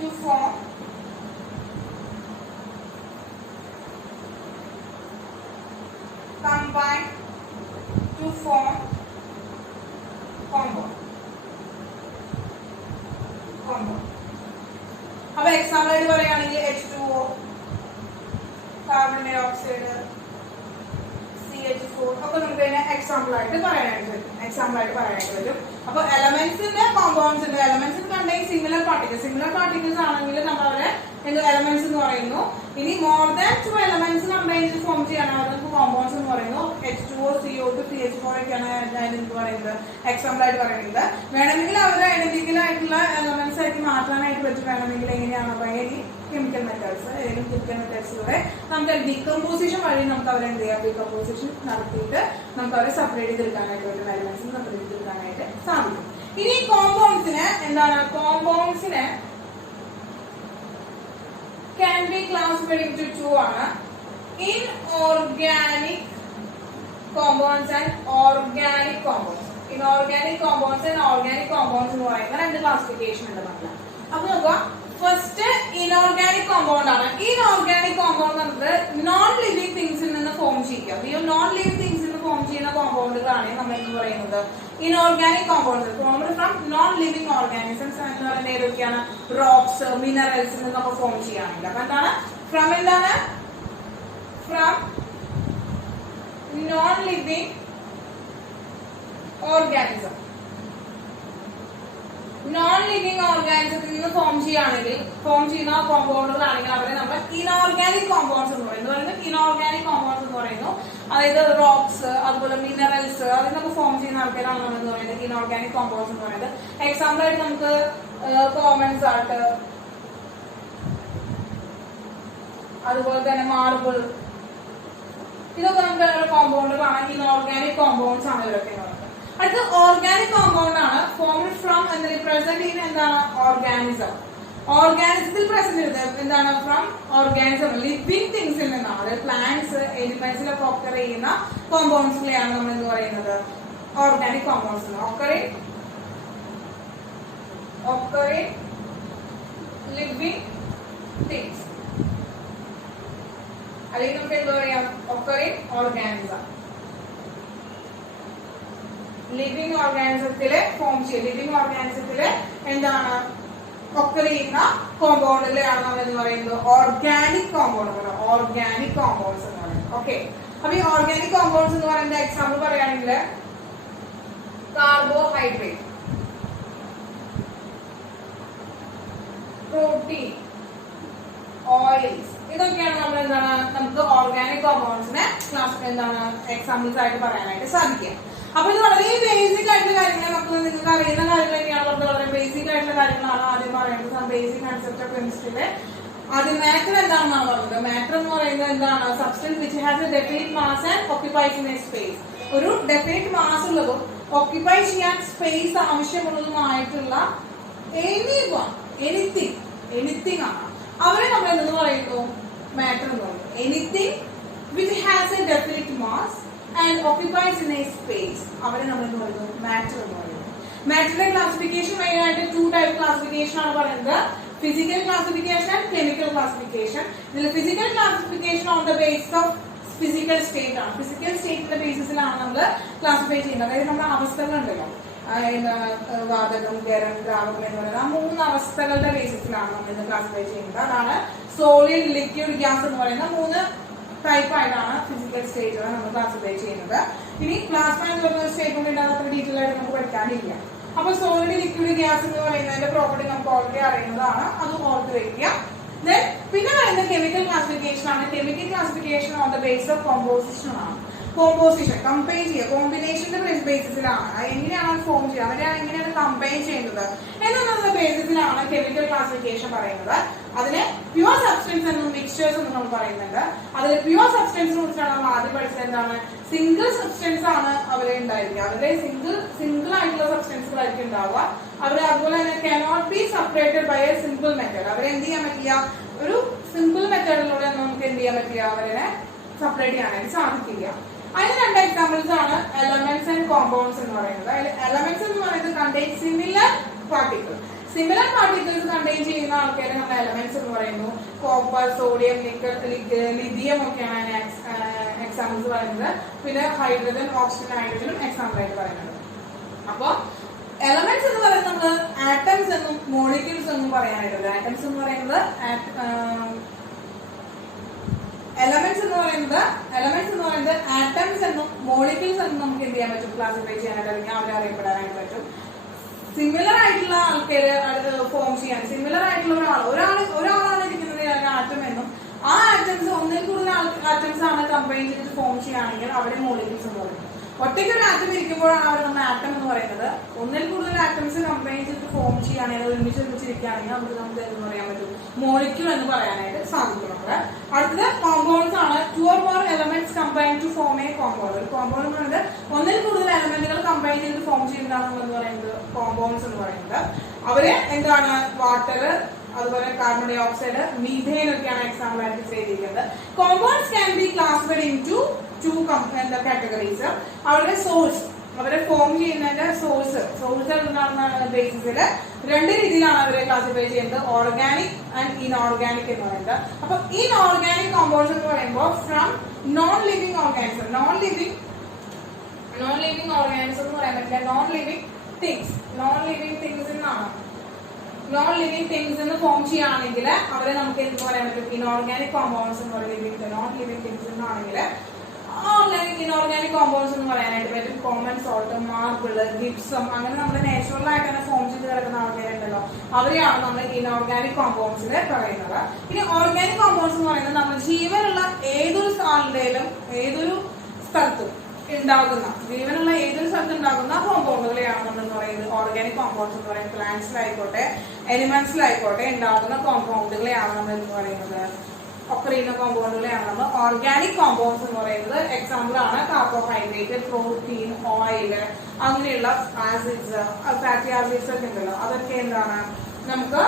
to form compound. അപ്പൊ എക്സാമ്പിൾ ആയിട്ട് പറയുകയാണെങ്കിൽ H2O, carbon dye oxide, CH4 ഒക്കെ നമുക്ക് ഇതിനെ എക്സാമ്പിൾ ആയിട്ട് പറയാനായിട്ട് പറ്റും. അപ്പൊ എലമെന്റ്സിന്റെ കോമ്പൗണ്ട്സ് ഉണ്ട്. എലമെന്റ്സിൽ കണ്ടെയ്ൻ സിമിലർ പാർട്ടിക്കിൾസ് ആണെങ്കിൽ നമ്മൾ അവരെ എലമെന്റ്സ് എന്ന് പറയുന്നു. ഇനി more than 2 elements combined form ചെയ്യണം അവർക്ക് കോമ്പൗണ്ട്സ് എന്ന് പറയുന്നു. H2O, CO2, CH4 ഒക്കെയാണ് എന്ത് പറയുന്നത്, എക്സാമ്പിൾ ആയിട്ട് പറയുന്നത്. വേണമെങ്കിൽ അവരുടെ ഐഡന്റിക്കൽ ആയിട്ടുള്ള എലമെന്റ്സ് ആയിട്ട് മാറ്റാനായിട്ട് പറ്റും. വേണമെങ്കിൽ എങ്ങനെയാണ് കെമിക്കൽ മെത്തേഡ്സിലൂടെ നമുക്ക് ഡീകമ്പോസിഷൻ വഴി നമുക്ക് അവരെ എന്ത് ചെയ്യാം, ഡീകമ്പോസിഷൻ നടത്തിയിട്ട് നമുക്ക് അവരെ സെപ്പറേറ്റ് ചെയ്തെടുക്കാനായിട്ട് പറ്റും, എലമെന്റ്സിന് സെപ്പറേറ്റ് ചെയ്തെടുക്കാനായിട്ട് സാധിക്കും. ഇനി കോമ്പൗണ്ട്സിന് എന്താണ്, കോമ്പൗണ്ട്സിന് can be classified into 2 ആണ്. Inorganic compounds and organic compounds. Inorganic compounds and organic compounds എന്ന് പറയുന്ന 2 ക്ലാസിഫിക്കേഷൻ ഉണ്ട് നമുക്ക്. അപ്പൊ നോക്കുക, ഫസ്റ്റ് ഇനോർഗാനിക് കോമ്പൗണ്ട് ആണ്. ഇനോർഗാനിക് കോമ്പൗണ്ട് എന്നത് നോൺ ലിവിംഗ് തിങ്സിൽ നിന്ന് ഫോം ചെയ്യുക. ഈ നോൺ ലിവിംഗ് തിങ്സിൽ നിന്ന് ഫോം ചെയ്യുന്ന കോമ്പൗണ്ടുകളാണ് നമ്മൾ എന്ന് പറയുന്നത് inorganic compounds. Formed from non living organisms എന്ന് പറയുന്നത് ഏതൊക്കെയാണ്? റോക്സ്, മിനറൽസിൽ നിന്നൊക്കെ ഫോം ചെയ്യാറുണ്ട്. അപ്പൊ എന്താണ് from non living organism. Non living ഓർഗാനിസത്തിൽ നിന്ന് ഫോം ചെയ്യുന്ന കോമ്പൗണ്ടുകളാണെങ്കിൽ അവരെ നമ്മൾ ഇനോർഗാനിക് കോമ്പൗണ്ട്സ് എന്ന് പറയുന്നു. ഇനോർഗാനിക് കോമ്പൗണ്ട്സ് എന്ന് പറയുന്നു. അതായത് റോക്സ്, അതുപോലെ മിനറൽസ്, അതിൽ നമുക്ക് ഫോം ചെയ്യുന്ന ആൾക്കാരാണ് നമ്മൾ എന്ന് പറയുന്നത് ഇനോർഗാനിക് കോമ്പൗണ്ട്സ് എന്ന് പറയുന്നത്. എക്സാമ്പിൾ ആയിട്ട് നമുക്ക് കോമൺ സാൾട്ട്, അതുപോലെ തന്നെ മാർബിൾ, ഇതൊക്കെ നമുക്ക് കോമ്പൗണ്ടുകളാണ്. ഇനോർഗാനിക് കോമ്പൗണ്ട്സ് ആണ് ഇവരൊക്കെ. അടുത്ത ഓർഗാനിക് കോമ്പൗണ്ട് ആണ്. ഫോംഡ് ഫ്രം എന്ന് റിപ്രസെന്റ് ചെയ്യുന്ന എന്താണ്? ഓർഗാനിസം. ഓർഗാനിസത്തിൽ പ്രസന്റ് ചെയ്തത് എന്താണ്? ഫ്രം ഓർഗാനിസം, ലിവിംഗ് തിങ്സിൽ നിന്നാണ്. അതായത് പ്ലാന്റ്സ്, എലിമെന്റ്സിലൊക്കെ ഒക്കർ ചെയ്യുന്ന കോമ്പൗണ്ട്സിലെയാണ് നമ്മൾ എന്ന് പറയുന്നത് organic compounds. Occurring living things, അല്ലെങ്കിൽ നമുക്ക് എന്താ പറയാം, ഒക്കറിംഗ് ഓർഗാനിസം. ലിവിംഗ് ഓർഗാനിസത്തില് ഫോം ചെയ്യും. ലിവിംഗ് ഓർഗാനിസത്തില് എന്താണ് ഒക്കർ ചെയ്യുന്ന കോമ്പൗണ്ടിലെയാണ് നമ്മൾ എന്ന് പറയുന്നത് ഓർഗാനിക് കോമ്പൗണ്ട്. ഓർഗാനിക് കോമ്പൗണ്ട്സ് എന്ന് പറയുന്നത്. ഓക്കെ, അപ്പൊ ഈ ഓർഗാനിക് കോമ്പൗണ്ട്സ് എന്ന് പറയുന്ന എക്സാമ്പിൾ പറയുകയാണെങ്കിൽ കാർബോഹൈഡ്രേറ്റ്, പ്രോട്ടീൻ, ഓയിൽസ്, ഇതൊക്കെയാണ് നമ്മൾ എന്താണ് നമുക്ക് ഓർഗാനിക് കോമ്പൗണ്ട്സിനെ എന്താണ് എക്സാമ്പിൾസ് ആയിട്ട് പറയാനായിട്ട് സാധിക്കുക. അപ്പൊ ഇത് വളരെ ബേസിക് ആയിട്ടുള്ള കാര്യങ്ങൾ, നമുക്ക് നിങ്ങൾക്ക് അറിയുന്ന കാര്യങ്ങൾ തന്നെയാണ്. നമുക്ക് വളരെ ബേസിക് ആയിട്ടുള്ള കാര്യങ്ങളാണ് ആദ്യം പറയുന്നത്. ബേസിക് കൺസെപ്റ്റ് ഓഫ് കെമിസ്ട്രിയിലെ ആദ്യം മാറ്റർ എന്താണെന്നാണ് പറഞ്ഞത്. മാറ്റർ എന്ന് പറയുന്നത് എന്താണ്? Substance which has a definite mass and occupies in a space. ഒരു ഡെഫിനിറ്റ് മാസ് ഉള്ളതും ഓക്യുപൈ ചെയ്യാൻ സ്പേസ് ആവശ്യമുള്ളതുമായിട്ടുള്ള എനിത്തിങ് ആണ്. അവരെ നമ്മൾ എന്തെന്ന് പറയുന്നു? മാറ്റർ എന്ന് പറയുന്നു. Anything which has a definite mass and occupies in a space, അവരെ നമ്മൾ എന്ന് പറയുന്നു മാറ്റർ എന്ന് പറയുന്നു. മാറ്ററിന്റെ ക്ലാസിഫിക്കേഷൻ മെയിൻ ആയിട്ട് 2 ടൈപ്പ് ക്ലാസിഫിക്കേഷൻ ആണ് പറയുന്നത്. Physical classification and chemical classification. ഇതിൽ physical classification on the basis of physical state ആണ്. ഫിസിക്കൽ സ്റ്റേറ്റിന്റെ ബേസിസിലാണ് നമ്മൾ ക്ലാസിഫൈ ചെയ്യുന്നത്. അതായത് നമ്മുടെ അവസ്ഥകളുണ്ടല്ലോ, വാതകം, ഖരം, ദ്രാവകം എന്ന് പറയുന്നത് ആ 3 അവസ്ഥകളുടെ ബേസിസിലാണ് നമ്മൾ ഇത് ക്ലാസിഫൈ ചെയ്യുന്നത്. അതാണ് സോളിഡ്, ലിക്വിഡ്, ഗ്യാസ് എന്ന് പറയുന്ന 3 ടൈപ്പ് ആയിട്ടാണ് ഫിസിക്കൽ സ്റ്റേറ്റുകൾ നമ്മൾ ക്ലാസിഫൈ ചെയ്യുന്നത്. ഇനി പ്ലാസ്മ എന്ന് പറയുന്ന സ്റ്റേറ്റ്മെന്റ് ഉണ്ടാകുന്ന അത്ര ഡീറ്റെയിൽ ആയിട്ട് നമുക്ക് പഠിക്കാനില്ല. അപ്പൊ സോളിഡ്, ലിക്വിഡ്, ഗ്യാസ് എന്ന് പറയുന്നതിന്റെ പ്രോപ്പർട്ടി നമുക്ക് ഓൾറെഡി അറിയുന്നതാണ്, അത് ഓർത്ത് വെക്കുക. പിന്നെ പറയുന്ന കെമിക്കൽ ക്ലാസിഫിക്കേഷൻ ആണ്. Chemical classification on the base of composition ആണ്. കോമ്പോസിഷൻ കമ്പൈൻ ചെയ്യുക, കോമ്പിനേഷന്റെ ബേസിസിലാണ്. എങ്ങനെയാണ് ഫോം ചെയ്യുക, അവരെയാണ് എങ്ങനെയാണ് കമ്പൈൻ ചെയ്യുന്നത് എന്നുള്ള ബേസിസിലാണ് കെമിക്കൽ ക്ലാസിഫിക്കേഷൻ പറയുന്നത്. അതിനെ പ്യുവർ സബ്സ്റ്റൻസ് എന്നും മിക്സ്ചേഴ്സ് എന്നും നമ്മൾ പറയുന്നുണ്ട്. അതിൽ പ്യുവർ സബ്സ്റ്റൻസിനെ കുറിച്ചാണ് നമ്മൾ ആദ്യം പഠിച്ചത്. എന്താണ്? സിംഗിൾ സബ്സ്റ്റൻസ് ആണ് അവരെ ഉണ്ടായിരിക്കുക. അവരുടെ സിംഗിൾ ആയിട്ടുള്ള സബ്സ്റ്റൻസുകളായിരിക്കും ഉണ്ടാവുക. അവരെ അതുപോലെ തന്നെ cannot be separated by a simple method. അവരെ എന്ത് ചെയ്യാൻ പറ്റില്ല? ഒരു സിമ്പിൾ മെത്തേഡിലൂടെ നമുക്ക് എന്ത് ചെയ്യാൻ പറ്റില്ല? അവരെ സെപ്പറേറ്റ് ചെയ്യാനായിട്ട് സാധിക്കില്ല. അതിന് രണ്ട് എക്സാമ്പിൾസ് ആണ് എലമെന്റ്സ് ആൻഡ് കോമ്പൗണ്ട്സ് എന്ന് പറയുന്നത്. എലമെന്റ്സ് എന്ന് പറയുന്നത് contain similar particle. Similar particles contain ചെയ്യുന്ന ആൾക്കാരെ നമ്മൾ എലമെന്റ്സ് എന്ന് പറയുന്നു. കോപ്പർ, സോഡിയം, നിക്കൽ, ലിഥിയം ഒക്കെയാണ് എക്സാമ്പിൾസ് പറയുന്നത്. പിന്നെ ഹൈഡ്രജൻ, ഓക്സിജൻ, ഹൈഡ്രജനും എക്സാമ്പിൾ ആയിട്ട് പറയുന്നത്. അപ്പൊ എലമെന്റ്സ് എന്ന് പറയുന്നത് നമ്മൾ ആറ്റംസ് എന്നും മോളിക്യൂൾസ് എന്നും പറയാനായിട്ടുണ്ട്. ആറ്റംസ് എന്ന് പറയുന്നത് എലമെന്റ്സ് എന്ന് പറയുന്നത് ആറ്റംസ് എന്നും മോളിക്യൂൾസ് എന്നും നമുക്ക് എന്ത് ചെയ്യാൻ പറ്റും? ക്ലാസിഫൈ ചെയ്യാനായിട്ട് അല്ലെങ്കിൽ അവരെ അറിയപ്പെടാനായിട്ട് പറ്റും. സിമിലർ ആയിട്ടുള്ള ആൾക്കാര് ഫോം ചെയ്യാൻ, സിമിലർ ആയിട്ടുള്ള ഒരാളാണ് ഇരിക്കുന്നത് ആറ്റം എന്നും ആ ആറ്റംസ് ഒന്നിൽ കൂടുതൽ ആറ്റംസ് ആണ് കമ്പൈൻ ചെയ്തിട്ട് ഫോം ചെയ്യുകയാണെങ്കിൽ അവിടെ മോളിക്യൂൾസ് എന്ന് പറയും. ഒറ്റയ്ക്ക് ഒരു ആറ്റം ഇരിക്കുമ്പോഴാണ് അവർ നമ്മൾ ആറ്റം എന്ന് പറയുന്നത്. ഒന്നിൽ കൂടുതൽ ആറ്റംസ് കമ്പൈൻ ചെയ്തിട്ട് ഫോം ചെയ്യുകയാണെങ്കിൽ ഒരുമിച്ചിരിക്കുകയാണെങ്കിൽ നമുക്ക് എന്ന് പറയാൻ പറ്റും? മോളിക്യൂൾ എന്ന് പറയാനായിട്ട് സാധിക്കും. നമ്മുടെ അടുത്തത് കോമ്പൗണ്ട്സ് ആണ്. 2 or more elements combine to form a compound. ഒരു കോമ്പൗണ്ട് എന്ന് പറയുന്നത് ഒന്നിൽ കൂടുതൽ എലമെന്റുകൾ കമ്പൈൻ ചെയ്ത് ഫോം ചെയ്യുന്നതാണ് നമ്മൾ പറയുന്നത് കോമ്പൗണ്ട്സ് എന്ന് പറയുന്നത്. അവര് എന്താണ്? വാട്ടർ, അതുപോലെ കാർബൺ ഡൈ ഓക്സൈഡ്, മീഥേൻ ഒക്കെയാണ് എക്സാമ്പിൾ ആയിട്ട് ചെയ്തിരിക്കുന്നത്. Compounds can be classified in to categories. അവരുടെ സോഴ്സ്, അവരെ ഫോം ചെയ്യുന്നതിന്റെ സോഴ്സ് എന്താണെന്ന ബേസിസിൽ രണ്ട് രീതിയിലാണ് അവരെ ക്ലാസിഫൈ ചെയ്യുന്നത്. ഓർഗാനിക് ആൻഡ് ഇൻഓർഗാനിക് എന്ന് പറയുന്നത്. അപ്പൊ ഇൻഓർഗാനിക് കോമ്പൗണ്ട്സ് എന്ന് പറയുമ്പോൾ ഫ്രം നോൺ ലിവിംഗ് ഓർഗാനിസം എന്ന് പറയാൻ പറ്റില്ല. നോൺ ലിവിംഗ് തിങ്സ് എന്ന് ഫോം ചെയ്യുകയാണെങ്കിൽ അവരെ നമുക്ക് എന്ത് പറയാൻ പറ്റും? ഇൻഓർഗാനിക് കോമ്പൗണ്ട്സ് എന്ന് പറയുന്നത്. നോൺ ലിവിംഗ് തിങ്സ് എന്നാണെങ്കിൽ ഇൻഓർഗാനിക് കോമ്പൗണ്ട്സ് എന്ന് പറയാനായിട്ട് പറ്റും. കോമൺ സോൾട്ട്, മാർബിൾ, ഗിപ്സം, അങ്ങനെ നമ്മുടെ നാച്ചുറൽ ആയിട്ട് തന്നെ ഫോം ചെയ്ത് കിടക്കുന്ന ആൾക്കാരുണ്ടല്ലോ, അവരെയാണ് നമ്മൾ ഇൻഓർഗാനിക് കോമ്പൗണ്ട്സിൽ പറയുന്നത്. ഇനി ഓർഗാനിക് കോമ്പൗണ്ട്സ് എന്ന് പറയുന്നത് നമ്മൾ ജീവനുള്ള ഏതൊരു സ്ഥലത്തും ഉണ്ടാകുന്ന കോമ്പൗണ്ടുകളെയാണ് നമ്മൾ പറയുന്നത് ഓർഗാനിക് കോമ്പൗണ്ട്സ് എന്ന് പറയുന്നത്. പ്ലാന്റ്സിലായിക്കോട്ടെ അനിമൽസിലായിക്കോട്ടെ ഉണ്ടാകുന്ന കോമ്പൗണ്ടുകളെയാണ് നമ്മൾ എന്ന് പറയുന്നത്. ഒക്കെ ചെയ്യുന്ന കോമ്പൗണ്ടുകളെയാണ് നമ്മൾ ഓർഗാനിക് കോമ്പൗണ്ട്സ് എന്ന് പറയുന്നത്. എക്സാമ്പിൾ ആണ് കാർബോഹൈഡ്രേറ്റ്, പ്രോട്ടീൻ, ഓയിൽ, അങ്ങനെയുള്ള ആസിഡ്സ്, ഫാറ്റി ആസിഡ്സ് ഒക്കെ ഉണ്ടല്ലോ, അതൊക്കെ എന്താണ് നമുക്ക്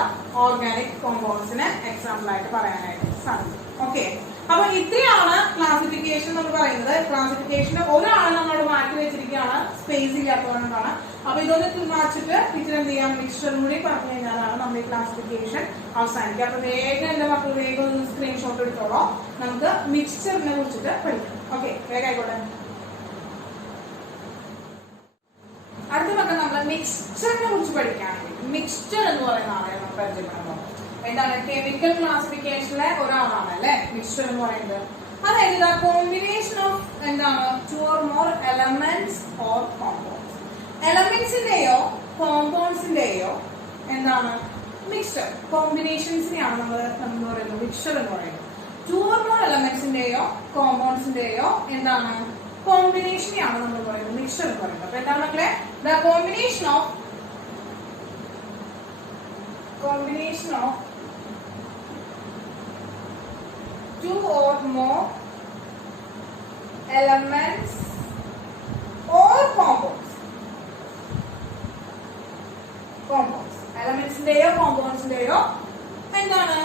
ഓർഗാനിക് കോമ്പൗണ്ട്സിന് എക്സാമ്പിൾ ആയിട്ട് പറയാനായിട്ട് സാധിക്കും. ഓക്കെ, അപ്പൊ ഇത്രയാണ് ക്ലാസിഫിക്കേഷൻ എന്ന് പറയുന്നത്. ക്ലാസിഫിക്കേഷൻ ഒരാളെ നമ്മളോട് മാറ്റി വെച്ചിരിക്കുകയാണ്, സ്പേസ് ഇല്ലാത്തതുകൊണ്ടാണ്. അപ്പൊ ഇതൊന്ന് മാറ്റിട്ട് ടീച്ചർ എന്ത് ചെയ്യാം? മിക്സ്ചറും കൂടി പറഞ്ഞു കഴിഞ്ഞാലാണ് നമ്മൾ ഈ ക്ലാസിഫിക്കേഷൻ അവസാനിക്കുക. അപ്പൊ വേഗം എന്റെ മക്കൾ വേഗം ഒന്ന് സ്ക്രീൻഷോട്ട് എടുത്തോളോ. നമുക്ക് മിക്സ്ചറിനെ കുറിച്ചിട്ട് പഠിക്കാം. ഓക്കെ, വേഗം ആയിക്കോട്ടെ. അടുത്ത പക്കം നമ്മൾ മിക്സ്ചറിനെ കുറിച്ച് പഠിക്കുകയാണെങ്കിൽ മിക്സ്ചർ എന്ന് പറയുന്ന ആളെ നമ്മൾ പരിചയപ്പെടണം. എന്താണ്? കെമിക്കൽ ക്ലാസിഫിക്കേഷനിലെ ഒരാളാണ് അല്ലെ മിക്സ്ചർ എന്ന് പറയുന്നത്. അതായത് കോമ്പിനേഷൻ ഓഫ് എന്താണ് 2 or more elements or compounds. എലമെന്റ്സിന്റെയോ കോമ്പൗണ്ട്സിന്റെയോ എന്താണ് മിക്സ്ചർ, കോമ്പിനേഷൻസിനെയാണ് നമ്മൾ പറയുന്നത് മിക്സ്ചർ എന്ന് പറയുന്നത്. 2 or more എലമെന്റ്സിന്റെയോ കോമ്പൗണ്ട്സിന്റെയോ എന്താണ് കോമ്പിനേഷനെയാണ് നമ്മൾ പറയുന്നത് മിക്സ്ചർ എന്ന് പറയുന്നത്. അപ്പൊ എന്താണ് മക്കളെ? The combination of 2 or more elements or compounds. എലമെന്റ്സിന്റെയോ കോമ്പൗണ്ട്സിന്റെയോ എന്താണ്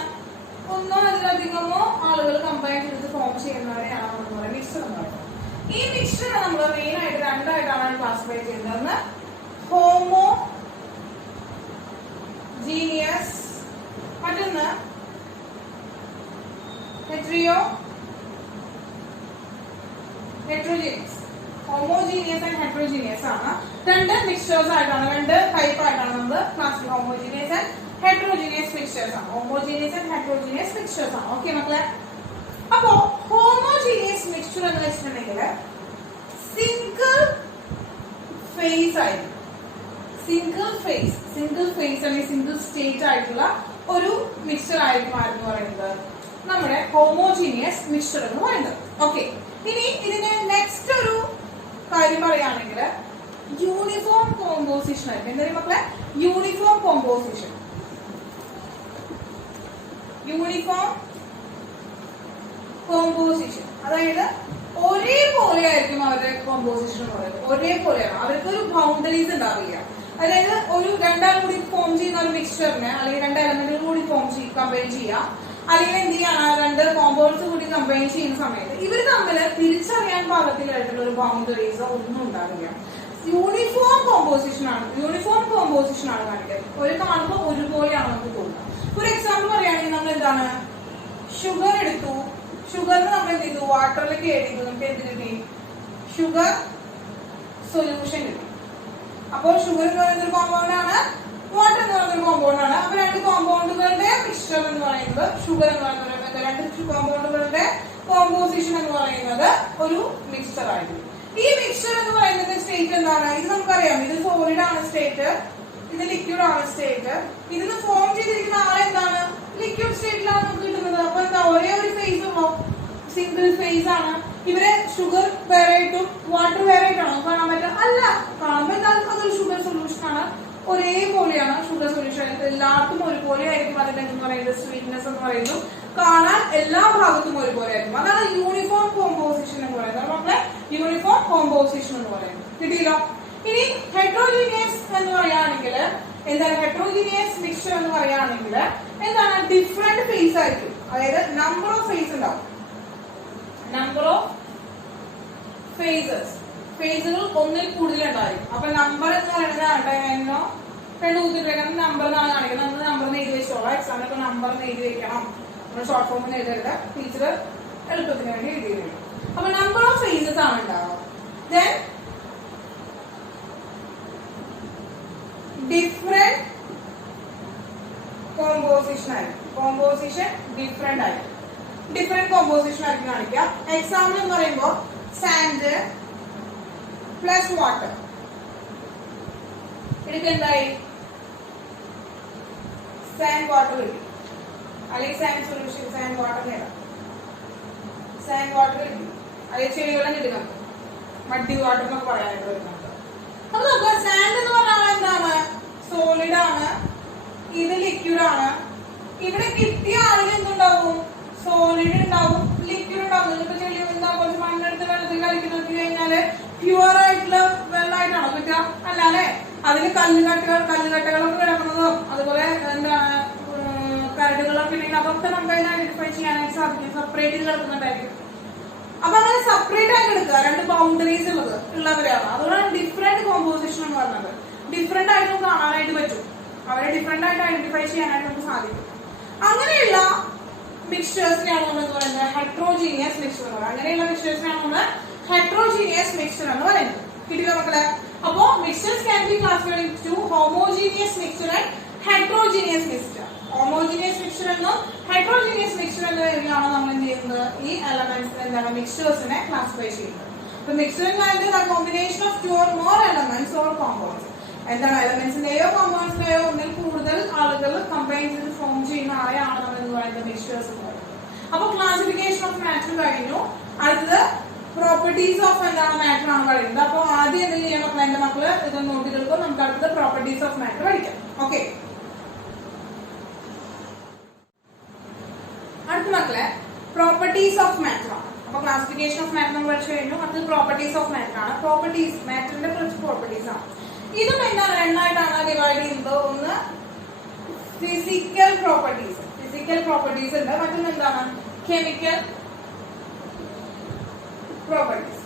ഒന്നോ അതിലധികമോ ആളുകൾ കമ്പൈൻ ചെയ്തിട്ട് ഫോം ചെയ്യുന്നവരെയാണ് നമ്മൾ പറയുന്നത് മിക്സ്ചർ എന്ന് പറയുന്നത്. ഈ മിക്സ്ചർ നമ്മൾ മെയിൻ ആയിട്ട് രണ്ടായിട്ടാണ് ക്ലാസിഫൈ ചെയ്യുന്നത്. ഒന്ന് ഹോമോജീനിയസ്, മറ്റൊന്ന് ഹെറ്ററോജീനിയസ്. ഹോമോജീനിയസ് ആൻഡ് ഹെറ്ററോജീനിയസ് ആണ് രണ്ട് മിക്സ്ചേഴ്സ് ആയിട്ടാണ്, രണ്ട് ടൈപ്പ് ആയിട്ടാണ് നമ്മൾ class. Homogeneous and heterogeneous mixtures ആണ്. ഓക്കെ മക്കളെ, അപ്പോ ഹോമോജീനിയസ് മിക്സ്ചർ എന്ന് വെച്ചിട്ടുണ്ടെങ്കിൽ സിംഗിൾ ഫേസ് ആയിരിക്കും. സിംഗിൾ ഫേസ് അല്ലെങ്കിൽ സിംഗിൾ സ്റ്റേറ്റ് ആയിട്ടുള്ള ഒരു മിക്സ്ചർ ആയിരിക്കും ആരെന്ന് പറയുന്നത് നമ്മുടെ ഹോമോജീനിയസ് മിക്സ്ചർ എന്ന് പറയുന്നത്. ഓക്കെ, ഇനി ഇതിന്റെ നെക്സ്റ്റ് ഒരു കാര്യം പറയുകയാണെങ്കിൽ യൂണിഫോം കോമ്പോസിഷൻ ആയിരിക്കും. എന്താ മക്കളെ? യൂണിഫോം കോമ്പോസിഷൻ കോമ്പോസിഷൻ, അതായത് ഒരേപോലെ ആയിരിക്കും അവരുടെ കോമ്പോസിഷൻ എന്ന് പറയുന്നത്. ഒരേപോലെയാണ്, അവർക്കൊരു ബൗണ്ടറീസ് ഉണ്ടാവില്ല. അതായത് ഒരു രണ്ടാളും കൂടി ഫോം ചെയ്യുന്ന ഒരു മിക്സ്ചറിന് അല്ലെങ്കിൽ രണ്ട് എലമെന്റുകൾ കൂടി കമ്പൈൻ ചെയ്യാം, അല്ലെങ്കിൽ എന്ത് ചെയ്യാണ് രണ്ട് കോമ്പൗണ്ട്സ് കൂടി കമ്പൈൻ ചെയ്യുന്ന സമയത്ത് ഇവർ തമ്മിൽ തിരിച്ചറിയാൻ പാകത്തിലായിട്ടുള്ള ഒരു ബൗണ്ടറീസോ ഒന്നും ഉണ്ടാവില്ല. യൂണിഫോം കോമ്പോസിഷൻ ആണ് കാണിക്കുന്നത്. ഒരു കാണുമ്പോൾ ഒരുപോലെയാണ് നമുക്ക് തോന്നുന്നത്. ഒരു എക്സാമ്പിൾ പറയുകയാണെങ്കിൽ നമ്മൾ എന്താണ്, ഷുഗർ എടുത്തു, ഷുഗറിന് നമ്മൾ എന്ത് ചെയ്തു, വാട്ടറിലേക്ക് ആഡ് ചെയ്തു, നമുക്ക് എന്ത് കിട്ടി, ഷുഗർ സൊല്യൂഷൻ കിട്ടി. അപ്പോൾ ഷുഗർ എന്ന് പറയുന്ന ഒരു കോമ്പൗണ്ട് ആണ്, വാട്ടർ എന്ന് പറയുന്ന ഒരു കോമ്പൗണ്ട് ആണ്. അപ്പൊ രണ്ട് കോമ്പൗണ്ടുകളുടെ മിക്സ്ചർ എന്ന് പറയുന്നത് ഷുഗർ എന്ന് പറയുന്നത്, രണ്ട് കോമ്പൗണ്ടുകളുടെ കോമ്പോസിഷൻ എന്ന് പറയുന്നത് ഒരു മിക്സ്ചർ ആയിരുന്നു. ഈ മിക്സ്ചർ എന്ന് പറയുന്നത് സ്റ്റേറ്റ് എന്താണ്, ഇത് നമുക്കറിയാം, ഇത് സോളിഡ് ആണ് സ്റ്റേറ്റ്, ഇത് ലിക്വിഡ് ആണ് സ്റ്റേറ്റ്. ഇതിന് ഫോം ചെയ്തിരിക്കുന്ന ആളെ എന്താണ്, ലിക്വിഡ് സ്റ്റേറ്റിലാണ് നമുക്ക് കിട്ടുന്നത്. അപ്പൊ എന്താ, ഒരേ ഒരു ഫേസ് ഉള്ളോ, സിംഗിൾ ഫേസ് ആണ്. ഇവരെ ഷുഗർ വേറെ ആയിട്ടും വാട്ടർ വേറെ ആയിട്ടാണോ കാണാൻ പറ്റുക? അല്ല, കാണുമ്പോൾ എന്താ, അതൊരു ഷുഗർ സൊല്യൂഷൻ ആണ്, ഒരേപോലെയാണ് ഷുഗർ സൊല്യൂഷൻ. എല്ലാവർക്കും ഒരുപോലെ ആയിരിക്കും. അതിന്റെ എന്ന് പറയുന്നത് സ്വീറ്റ്നെസ് എന്ന് പറയുന്നത് കാണാൻ എല്ലാ ഭാഗത്തും ഒരുപോലെ ആയിരിക്കും. അതാണ് യൂണിഫോം കോമ്പോസിഷൻ എന്ന് പറയുന്നത്. നമ്മളെ യൂണിഫോം കോമ്പോസിഷൻ എന്ന് പറയുന്നത് കിട്ടിയല്ലോ. ഇനി ഹെട്രോജീനിയസ് എന്ന് പറയുകയാണെങ്കിൽ എന്താണ്, ഹെട്രോജീനിയസ് മിക്സ്ചർ എന്ന് പറയുകയാണെങ്കിൽ എന്താണ്, ഡിഫറെന്റ് ഫേസ് ആയിരിക്കും. അതായത് നമ്പർ ഓഫ് ഫേസ് ഉണ്ടാവും, നമ്പർ ഓഫ് ഫേസുകൾ ഒന്നിൽ കൂടുതൽ ഉണ്ടായിരിക്കും. അപ്പൊ നമ്പർ എന്ന് പറയുന്നത് എന്നോ രണ്ട് കൂട്ടിട്ടേക്കണം, നമ്പർ എന്നാണ് കാണിക്കുന്നത്. നമ്മൾ നമ്പർ എഴുതി വെച്ചോളാം, എക്സാമിനൊക്കെ നമ്പർ എഴുതി വെക്കണം. നമ്മൾ ഷോർട്ട് ഫോം എഴുതരുത്, ടീച്ചർ എളുപ്പത്തിന് വേണ്ടി എഴുതി വരും. അപ്പൊ നമ്പർ ഓഫ് ഫേസസ് ആണ് ഉണ്ടാവുക. ദെൻ ഡിഫറെന്റ് കോമ്പോസിഷൻ ആയിരിക്കും, കോമ്പോസിഷൻ ഡിഫറെന്റ് ആയിരിക്കും, ഡിഫറെന്റ് കോമ്പോസിഷൻ ആയിരിക്കും കാണിക്കുക. എക്സാമ്പിൾ എന്ന് പറയുമ്പോൾ സാൻഡ് പ്ലസ് വാട്ടർ, ഇതിക്ക് എന്തായി, സാൻഡ് വാട്ടർ കിട്ടി, അല്ലെങ്കിൽ സാൻഡ് സൊല്യൂഷൻ, സാൻഡ് വാട്ടർ നേടാം, സാൻഡ് വാട്ടർ കിട്ടി. അല്ലെങ്കിൽ ചെടികളും കിട്ടി, നമുക്ക് മഡി വാട്ടർ എന്നൊക്കെ പറയാനായിട്ട് വരുന്നുണ്ട്. അപ്പൊ നോക്കുക, സാൻഡ് എന്ന് പറഞ്ഞാൽ എന്താണ്, സോളിഡ് ആണ്, ഇത് ലിക്വിഡ് ആണ്. ഇവിടെ കിട്ടിയ ആളിന് എന്തുണ്ടാവും, സോളിഡ് ഉണ്ടാവും, ലിക്വിഡ് ഉണ്ടാവും. നിങ്ങൾക്ക് ചെളി എന്താ, കുറച്ച് മണ്ണെടുത്ത് വെള്ളത്തിൽ കളിക്കുന്ന നോക്കി കഴിഞ്ഞാല് പ്യുവർ ആയിട്ടുള്ള വെള്ളമായിട്ടാണോ കിട്ടുക? അല്ല അല്ലെ, അതിന് കല്ലുകട്ടകളൊക്കെ കിടക്കുന്നതും അതുപോലെ എന്താണ് കരടുകളൊക്കെ ഉണ്ടെങ്കിൽ അതൊക്കെ നമുക്ക് അതിനെ ഐഡന്റിഫൈ ചെയ്യാനായിട്ട് സാധിക്കും. സെപ്പറേറ്റ് ചെയ്ത് കിടക്കുന്നുണ്ടായിരിക്കും. അപ്പൊ അങ്ങനെ സെപ്പറേറ്റ് ആയിട്ട് എടുക്കുക, രണ്ട് ബൗണ്ടറീസ് ഉള്ളവരാണ്. അതുകൊണ്ടാണ് ഡിഫറെന്റ് കോമ്പോസിഷൻ എന്ന് പറഞ്ഞത്. ഡിഫറെന്റ് ആയിട്ട് നമുക്ക് കാണാനായിട്ട് പറ്റും, അവരെ ഡിഫറെന്റ് ആയിട്ട് ഐഡന്റിഫൈ ചെയ്യാനായിട്ട് നമുക്ക് സാധിക്കും. അങ്ങനെയുള്ള മിക്സ്ചേഴ്സിനെയാണ് നമ്മൾ എന്ന് പറയുന്നത് ഹെട്രോജീനിയസ് മിക്സ്ചർ എന്ന് പറയുന്നത്. അങ്ങനെയുള്ള മിക്സ്ചേഴ്സിനെയാണ് നമ്മൾ ഹെട്രോജീനിയസ് മിക്സ്ചർ എന്ന് പറയുന്നത്. കിട്ടിയോ മക്കളെ? അപ്പോ mixtures can be classified into homogeneous mixture and heterogeneous mixture. Homogeneous mixture എന്നും ഹെട്രോജീനിയസ് മിക്സ്ചർ എന്ന രീതിയിലാണ് നമ്മൾ എന്ത് ചെയ്യുന്നത്, ഈ എലമെന്റ്സ് എന്താണ് മിക്സ്ചേഴ്സിനെ ക്ലാസിഫൈ ചെയ്യുന്നത്. അപ്പൊ മിക്സ്ചർ എന്ന് combination of two or more elements or compounds. എന്താണ്, എലമെന്റ്സിന്റെയോ കോമ്പൗണ്ട്സിന്റെയോ ഒന്നിൽ കൂടുതൽ ആളുകൾ കമ്പൈൻ ചെയ്ത് ഫോം ചെയ്യുന്ന ആളെയാണ് നമ്മൾ എന്ന് പറയുന്നത് മിക്സ്ചേഴ്സ് എന്ന് പറയുന്നത്. അപ്പൊ ക്ലാസിഫിക്കേഷൻ ഓഫ് മാറ്റർ കഴിഞ്ഞു. അടുത്തത് പ്രോപ്പർട്ടീസ് ഓഫ് എന്താണ് മാറ്റർ ആണ് പറയുന്നത്. അപ്പൊ ആദ്യം എന്ത് ചെയ്യണം എന്റെ മക്കള് ഇത് നോക്കി എടുക്കും, നമുക്ക് അടുത്തത് പ്രോപ്പർട്ടീസ് ഓഫ് മാറ്റർ പഠിക്കാം. ഓക്കെ, അടുത്ത മക്കളെ പ്രോപ്പർട്ടീസ് ഓഫ് മാറ്റർ ആണ്. അപ്പൊ ക്ലാസിഫിക്കേഷൻ ഓഫ് മാറ്റർ നമ്മൾ പഠിച്ചു കഴിഞ്ഞു. അടുത്തത് പ്രോപ്പർട്ടീസ് ഓഫ് മാറ്റർ ആണ്. പ്രോപ്പർട്ടീസ് മാറ്ററിന്റെ കുറച്ച് പ്രോപ്പർട്ടീസ് ആണ്. ഇതും എന്താണ് രണ്ടായിട്ടാണ് ഡിവൈഡ് ചെയ്യുന്നത്. ഒന്ന് ഫിസിക്കൽ പ്രോപ്പർട്ടീസ്, ഉണ്ട്. മറ്റൊന്ന് എന്താണ് chemical properties.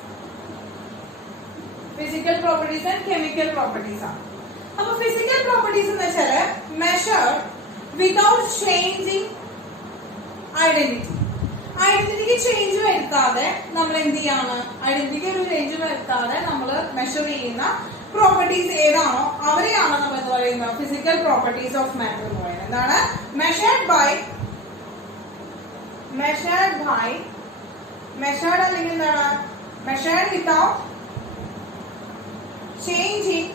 Physical properties and chemical properties ആണ്. അപ്പൊ ഫിസിക്കൽ പ്രോപ്പർട്ടീസ് എന്ന് വെച്ചാല് മെഷർഡ് വിതൗട്ട് ചേഞ്ചിങ് ഐഡന്റിറ്റിക്ക് ചേഞ്ച് വരുത്താതെ നമ്മൾ എന്ത് ചെയ്യാണ്, ഐഡന്റിറ്റിക്ക് ഒരു ചേഞ്ച് വരുത്താതെ നമ്മൾ മെഷർ ചെയ്യുന്ന പ്രോപ്പർട്ടീസ് ഏതാണോ അവരെയാണ് നമ്മൾ എന്ന് പറയുന്നത് ഫിസിക്കൽ പ്രോപ്പർട്ടീസ് ഓഫ് മാറ്റർ എന്ന് പറയുന്നത്. എന്താണ് മെഷർഡ് അല്ലെങ്കിൽ എന്താണ് മെഷർഡ് വിത്തൗട്ട് ചേഞ്ചിങ്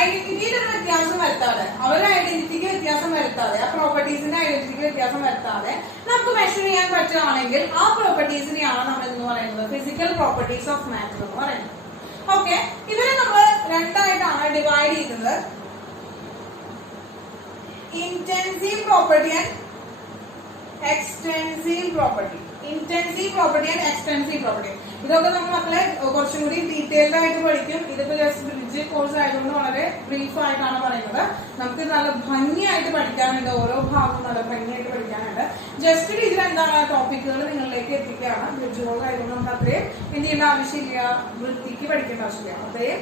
ഐഡന്റിറ്റിയിൽ ഒരു വ്യത്യാസം വരുത്താതെ, അവരുടെ ഐഡന്റിറ്റിക്ക് വ്യത്യാസം വരുത്താതെ, ആ പ്രോപ്പർട്ടീസിന്റെ ഐഡന്റിറ്റിക്ക് വ്യത്യാസം വരുത്താതെ നമുക്ക് മെഷർ ചെയ്യാൻ പറ്റുകയാണെങ്കിൽ ആ പ്രോപ്പർട്ടീസിനെയാണ് നമ്മൾ എന്ന് പറയുന്നത് ഫിസിക്കൽ പ്രോപ്പർട്ടീസ് ഓഫ് മാറ്റർ എന്ന് പറയുന്നത്. ഓക്കെ, ഇവരെ നമ്മൾ രണ്ടായിട്ടാണ് ഡിവൈഡ് ചെയ്തത്. intensive property and extensive property. Intensive property and extensive property. ഇതൊക്കെ നമ്മൾ മക്കളെ കുറച്ചും കൂടി ഡീറ്റെയിൽഡ് ആയിട്ട് പഠിക്കും. ഇതിപ്പോ ജസ്റ്റ് ബ്രിഡ്ജ് കോഴ്സ് ആയതുകൊണ്ട് വളരെ ബ്രീഫ് ആയിട്ടാണ് പറയുന്നത്. നമുക്ക് നല്ല ഭംഗിയായിട്ട് പഠിക്കാനുണ്ട്, ഓരോ ഭാഗവും നല്ല ഭംഗിയായിട്ട് പഠിക്കാനുണ്ട്. ജസ്റ്റ് ഇതിൽ എന്താണ് ടോപ്പിക്കുകൾ നിങ്ങളിലേക്ക് എത്തിക്കുകയാണ്. ബ്രിഡ്ജ് കോഴ്സ് ആയതുകൊണ്ട് നമുക്ക് അത്രയും എന്ത് ചെയ്യേണ്ട ആവശ്യമില്ല, വൃത്തിക്ക് പഠിക്കേണ്ട ആവശ്യമില്ല, അത്രയും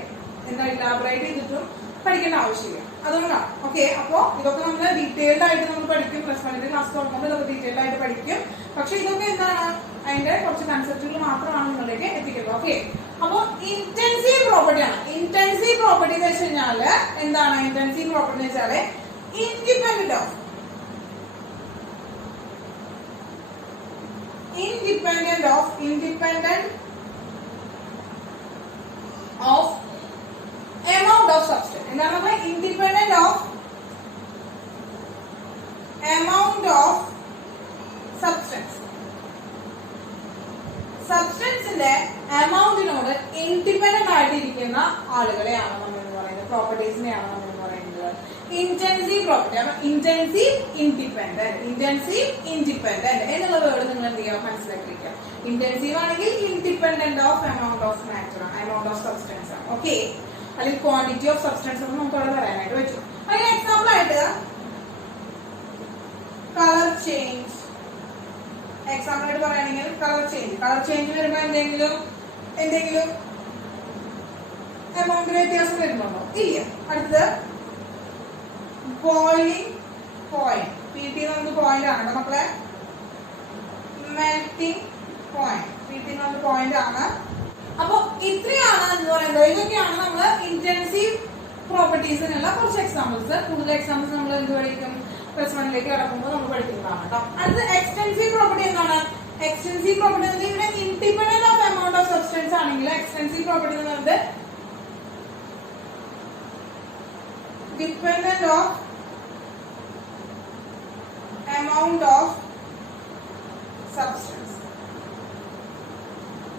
എന്താ ഇലാബറേറ്റ് ചെയ്തിട്ടും പഠിക്കേണ്ട ആവശ്യമില്ല. അതുകൊണ്ടാണ്. ഓക്കെ, അപ്പോ ഇതൊക്കെ നമ്മൾ ഡീറ്റെയിൽഡ് ആയിട്ട് നമ്മൾ പഠിക്കും. പ്ലസ് വണ്ണിന്റെ ക്ലാസ് തുടങ്ങുമ്പോൾ ഇതൊക്കെ ഡീറ്റെയിൽഡ് ആയിട്ട് പഠിക്കും. പക്ഷെ ഇതൊക്കെ എന്താണ് അതിന്റെ കുറച്ച് കൺസെപ്റ്റുകൾ മാത്രമാണ് നിങ്ങളിലേക്ക് എത്തിക്കുന്നത്. ഓക്കെ, അപ്പോ ഇന്റൻസീവ് പ്രോപ്പർട്ടി ആണ്. ഇന്റൻസീവ് പ്രോപ്പർട്ടി എന്ന് വെച്ച് കഴിഞ്ഞാല് എന്താണ് ഇന്റൻസീവ് പ്രോപ്പർട്ടി എന്ന് വെച്ചാല് independent of amount of substance. എന്താണ് നമ്മൾ independent of amount of substance. സബ്സ്റ്റൻസിന്റെ എമൗണ്ടിനോട് ഇൻഡിപെൻഡന്റ് ആയിട്ടിരിക്കുന്ന ആളുകളെയാണ് നമ്മൾ എന്ന് പറയുന്നത്, പ്രോപ്പർട്ടീസിനെയാണ് നമ്മൾ എന്ന് പറയുന്നത് ഇന്റൻസീവ് പ്രോപ്പർട്ടി. അപ്പൊ ഇന്റൻസീവ് ഇൻഡിപെൻഡന്റ് എന്നുള്ള വേർഡ് നിങ്ങൾ എന്ത് ചെയ്യുക, മനസ്സിലാക്കിയിരിക്കുക. ഇന്റൻസീവ് ആണെങ്കിൽ independent of amount of matter, amount of substance ആണ്. ഓക്കെ, അല്ലെങ്കിൽ ക്വാണ്ടിറ്റി ഓഫ് സബ്സ്റ്റൻസ് എന്ന് നമുക്ക് അവിടെ പറയാനായിട്ട് പറ്റും. അതിന് എക്സാമ്പിൾ ആയിട്ട് കളർ ചേഞ്ച്. എക്സാമ്പിൾ ആയിട്ട് പറയുകയാണെങ്കിൽ കളർ ചേഞ്ച് വരുമ്പോ എന്തെങ്കിലും എമൗണ്ടിൽ വ്യത്യാസം വരുന്നുണ്ടോ? ഇല്ല. അടുത്തത് ബോയിലിംഗ് പോയിന്റ്. PT നമുക്ക് പോയിന്റ് ആണ് മക്കളെ. മെൽറ്റിംഗ് പോയിന്റ്, PT നമുക്ക് പോയിന്റ് ആണ്. അപ്പൊ ഇത്രയാണ് എന്ന് പറയുന്നത്. ഇതൊക്കെയാണ് നമ്മൾ ഇന്റൻസീവ് പ്രോപ്പർട്ടീസിനുള്ള കുറച്ച് എക്സാമ്പിൾസ്. കൂടുതൽ എക്സാമ്പിൾസ് നമ്മൾ എന്ത് പഠിക്കും, പ്ലസ് വണ്ണിലേക്ക് കിടക്കുമ്പോൾ നമ്മൾ പഠിക്കുന്നതാണ് കേട്ടോ. അടുത്ത എക്സ്റ്റെൻസീവ് പ്രോപ്പർട്ടി എന്താണ്? എക്സ്റ്റെൻസീവ് പ്രോപ്പർട്ടി എന്ന് പറഞ്ഞാൽ ഇവിടെ independent of amount of substance ആണെങ്കിൽ എക്സ്റ്റെൻസീവ് പ്രോപ്പർട്ടി എന്ന് പറയുന്നത് dependent of amount of substance.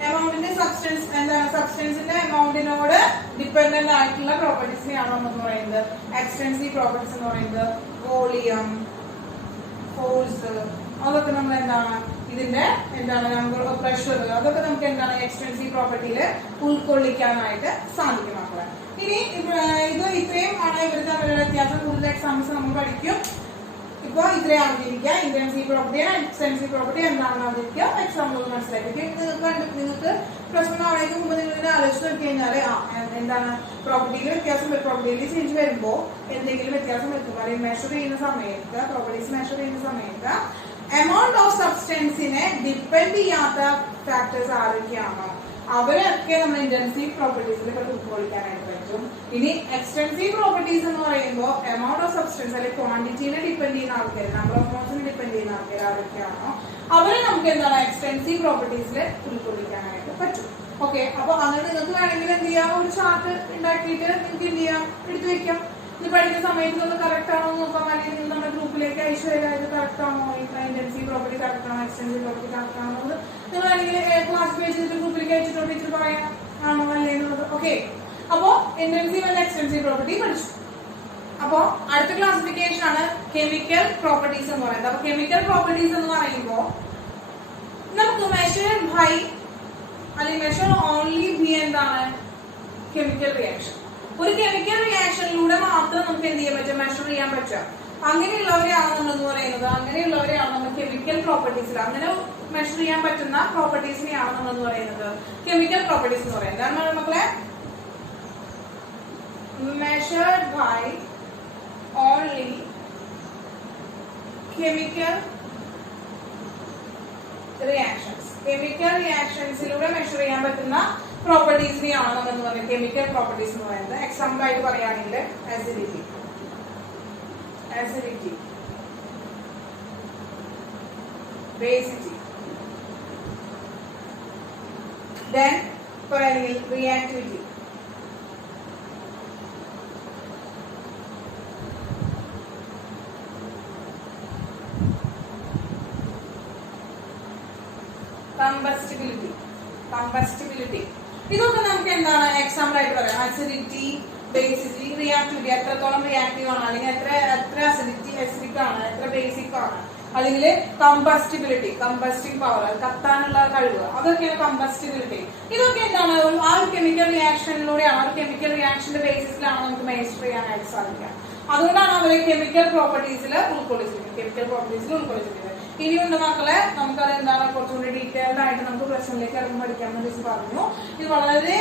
എമൗണ്ടിന്റെ സബ്സ്റ്റൻസ് എന്താണ്? സബ്സ്റ്റൻസിന്റെ എമൗണ്ടിനോട് ഡിപെൻഡന്റ് ആയിട്ടുള്ള പ്രോപ്പർട്ടീസിനെയാണ് നമ്മൾ പറയുന്നത് എക്സ്റ്റെൻസീവ് പ്രോപ്പർട്ടീസ് എന്ന് പറയുന്നത്. വോളിയം, ഫോഴ്സ്, അതൊക്കെ നമ്മൾ എന്താണ് ഇതിന്റെ എന്താണ് നമ്പർ ഓഫ് പ്രഷർ, അതൊക്കെ നമുക്ക് എന്താണ് എക്സ്റ്റെൻസീവ് പ്രോപ്പർട്ടിയിൽ ഉൾക്കൊള്ളിക്കാനായിട്ട് സാധിക്കും മക്കളെ. ഇനി ഇത് ഇത്രയും ആണ് ഇവരുടെ തമ്മിലുള്ള വ്യത്യാസം. കൂടുതൽ എക്സാമ്പിൾസ് നമ്മൾ പഠിക്കും. ഇപ്പൊ ഇത്രയും അറിഞ്ഞിരിക്കുക. ഇന്റൻസീവ് പ്രോപ്പർട്ടി എക്സ്റ്റെൻസീവ് പ്രോപ്പർട്ടി എന്താണെന്ന് അറിഞ്ഞിരിക്കുക. എക്സാമ്പിൾ മനസ്സിലാക്കി നിങ്ങൾക്ക് പ്രശ്നം ആണെങ്കിൽ മുമ്പ് നിങ്ങൾ ഇതിനെ ആലോചിച്ച് നോക്കി കഴിഞ്ഞാല് എന്താണ് പ്രോപ്പർട്ടിയിൽ വ്യത്യാസം, പ്രോപ്പർട്ടിയിൽ ചേഞ്ച് വരുമ്പോ എന്തെങ്കിലും വ്യത്യാസം വരുത്തുമ്പോൾ അല്ലെങ്കിൽ മെഷർ ചെയ്യുന്ന സമയത്ത്, പ്രോപ്പർട്ടീസ് മെഷർ ചെയ്യുന്ന സമയത്ത് എമൗണ്ട് ഓഫ് സബ്സ്റ്റൻസിനെ ഡിപ്പെൻഡ് ചെയ്യാത്ത ഫാക്ടേഴ്സ് ആരൊക്കെയാണോ അവരൊക്കെ നമ്മൾ ഇന്റൻസീവ് പ്രോപ്പർട്ടീസിൽ ഉൾക്കൊള്ളിക്കാനായിട്ട് പറ്റും. ഇനി എക്സ്റ്റെൻസീവ് പ്രോപ്പർട്ടീസ് എന്ന് പറയുമ്പോൾ എമൗണ്ട് ഓഫ് സബ്സ്റ്റൻസ് അല്ലെങ്കിൽ ക്വാണ്ടിറ്റീനെ ഡിപ്പെൻഡ് ചെയ്യുന്ന ആൾക്കാർ, നമ്പർ ഓഫ് മോൾസിനെ ഡിപ്പെൻഡ് ചെയ്യുന്ന ആൾക്കാർ ആരൊക്കെയാണോ അവരെ നമുക്ക് എന്താണ് എക്സ്റ്റെൻസീവ് പ്രോപ്പർട്ടീസിൽ ഉൾക്കൊള്ളിക്കാനായിട്ട് പറ്റും. ഓക്കെ, അപ്പൊ അങ്ങനെ നിങ്ങൾക്ക് വേണമെങ്കിൽ എന്ത് ചെയ്യാം, ഒരു ചാർട്ട് ഉണ്ടാക്കിയിട്ട് നിങ്ങൾക്ക് എന്ത് ചെയ്യാം, എടുത്തു വെക്കാം. ഇത് പഠിക്കുന്ന സമയത്ത് ഇത് കറക്റ്റ് ആണോ നോക്കാം, അല്ലെങ്കിൽ നിങ്ങൾ നമ്മുടെ ഗ്രൂപ്പിലേക്ക് അയച്ചു തരാം. ഇത് കറക്റ്റ് ആണോ, ഇന്റൻസീവ് പ്രോപ്പർട്ടി കറക്റ്റ് ആണോ, എക്സ്റ്റെൻസീവ് പ്രോപ്പർട്ടി കറക്റ്റ് ആണോ, നിങ്ങൾ അല്ലെങ്കിൽ ക്ലാസ് പേജ് ചെയ്തിട്ട് ഗ്രൂപ്പിലേക്ക് അയച്ചിട്ടോ ടീച്ചർ പറയാം ആണോ അല്ലേ എന്നുള്ളത്. ഓക്കെ, അപ്പോ ഇന്റൻസീവ് ആൻഡ് എക്സ്റ്റെൻസീവ് പ്രോപ്പർട്ടി പഠിച്ചു. അപ്പോ അടുത്ത ക്ലാസിഫിക്കേഷൻ ആണ് കെമിക്കൽ പ്രോപ്പർട്ടീസ് എന്ന് പറയുന്നത്. അപ്പൊ കെമിക്കൽ പ്രോപ്പർട്ടീസ് എന്ന് പറയുമ്പോൾ നമുക്ക് മെഷർഡ് ബൈ അല്ലെങ്കിൽ മെഷർ ഓൺലി ബി എന്താണ് കെമിക്കൽ റിയാക്ഷൻ. ഒരു കെമിക്കൽ റിയാക്ഷനിലൂടെ മാത്രം നമുക്ക് എന്ത് ചെയ്യാൻ പറ്റും, മെഷർ ചെയ്യാൻ പറ്റുക. അങ്ങനെയുള്ളവരെയാണ് നമ്മളെന്ന് പറയുന്നത്, അങ്ങനെയുള്ളവരെയാണ് നമ്മൾ കെമിക്കൽ പ്രോപ്പർട്ടീസിൽ അങ്ങനെ മെഷർ ചെയ്യാൻ പറ്റുന്ന പ്രോപ്പർട്ടീസിനെയാണ് നമ്മളെന്ന് പറയുന്നത് കെമിക്കൽ പ്രോപ്പർട്ടീസ് എന്ന് പറയുന്നത്. കാരണം മക്കളെ measured by only chemical reactions. Chemical reactionsലൂടെ മെഷർ ചെയ്യാൻ പറ്റുന്ന പ്രോപ്പർട്ടീസിനെയാണ് നമ്മൾ എന്ന് പറയുന്നത് കെമിക്കൽ പ്രോപ്പർട്ടീസ് എന്ന് പറയുന്നത്. എക്സാമ്പിൾ ആയിട്ട് പറയുകയാണെങ്കിൽ acidity, basicity, then പറയുകയാണെങ്കിൽ reactivity, കമ്പസ്റ്റിബിലിറ്റി. ഇതൊക്കെ നമുക്ക് എന്താണ് എക്സാമ്പിൾ ആയിട്ട് പറയാം. അസിഡിറ്റി, ബേസിസിറ്റി, റിയാക്ടിവിറ്റി, എത്രത്തോളം റിയാക്റ്റീവ് ആണ് അല്ലെങ്കിൽ എത്ര അല്ലെങ്കിൽ കമ്പസ്റ്റിംഗ് പവർ, കത്താനുള്ള കഴിവ്, അതൊക്കെയാണ് കമ്പസ്റ്റിബിലിറ്റി. ഇതൊക്കെ എന്താണ്, ആ ഒരു കെമിക്കൽ റിയാക്ഷനിലൂടെയാണ്, ആ ഒരു കെമിക്കൽ റിയാക്ഷന്റെ ബേസിസിലാണ് നമുക്ക് മെഷർ ചെയ്യാനായിട്ട് സാധിക്കുക. അതുകൊണ്ടാണ് അവരെ കെമിക്കൽ പ്രോപ്പർട്ടീസിൽ ഉൾക്കൊള്ളിച്ചിരിക്കുന്നത്. ഇനിയുണ്ട് മക്കളെ, നമുക്കത് എന്താണ് കുറച്ചുകൂടി ഡീറ്റെയിൽഡ് ആയിട്ട് നമുക്ക് പ്രശ്നത്തിലേക്ക് ഇറങ്ങി പഠിക്കാൻ വേണ്ടി പറഞ്ഞു. ഇത് വളരെ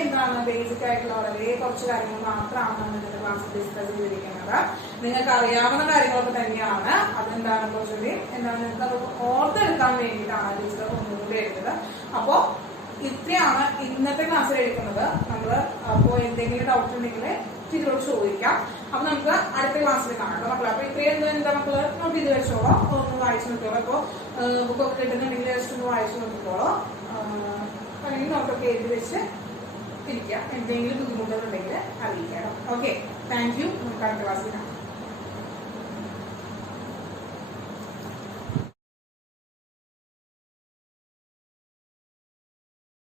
എന്താണ് ബേസിക് ആയിട്ടുള്ള വളരെ കുറച്ച് കാര്യങ്ങൾ മാത്രമാണ് നമ്മൾ ഇന്നത്തെ ക്ലാസ്സിൽ ഡിസ്കസ് ചെയ്തിരിക്കുന്നത്. നിങ്ങൾക്ക് അറിയാവുന്ന കാര്യങ്ങളൊക്കെ തന്നെയാണ്. അതെന്താണ് കുറച്ചുകൂടി എന്താണ് നിങ്ങൾക്ക് ഓർത്തെടുക്കാൻ വേണ്ടിയിട്ടാണ് ടീച്ചർ ഒന്നുകൂടി എഴുതുന്നത്. അപ്പോ ഇത്രയാണ് ഇന്നത്തെ ക്ലാസ്സിൽ എടുക്കുന്നത്. നമ്മൾ അപ്പോൾ എന്തെങ്കിലും ഡൗട്ട് ഉണ്ടെങ്കിൽ ടീച്ചറോട് ചോദിക്കാം. അപ്പൊ നമുക്ക് അടുത്ത ക്ലാസ്സിൽ കാണാം മക്കളെ. അപ്പൊ ഇത്രയും എന്താ മക്കള് നോട്ട് ചെയ്ത് വെച്ചോളോ, ഒന്ന് വായിച്ചു നോക്കിയോളോ. ഇപ്പൊ ബുക്കൊക്കെ കിട്ടുന്നുണ്ടെങ്കിൽ ജസ്റ്റ് ഒന്ന് വായിച്ചു നോക്കിക്കോളോ, അല്ലെങ്കിൽ നോട്ടൊക്കെ എഴുതി വെച്ച് ഇരിക്കാം. എന്തെങ്കിലും ബുദ്ധിമുട്ടുകളുണ്ടെങ്കിൽ അറിയിക്കാം. Okay, thank you. നമുക്ക് അടുത്ത ക്ലാസ്സിൽ കാണാം.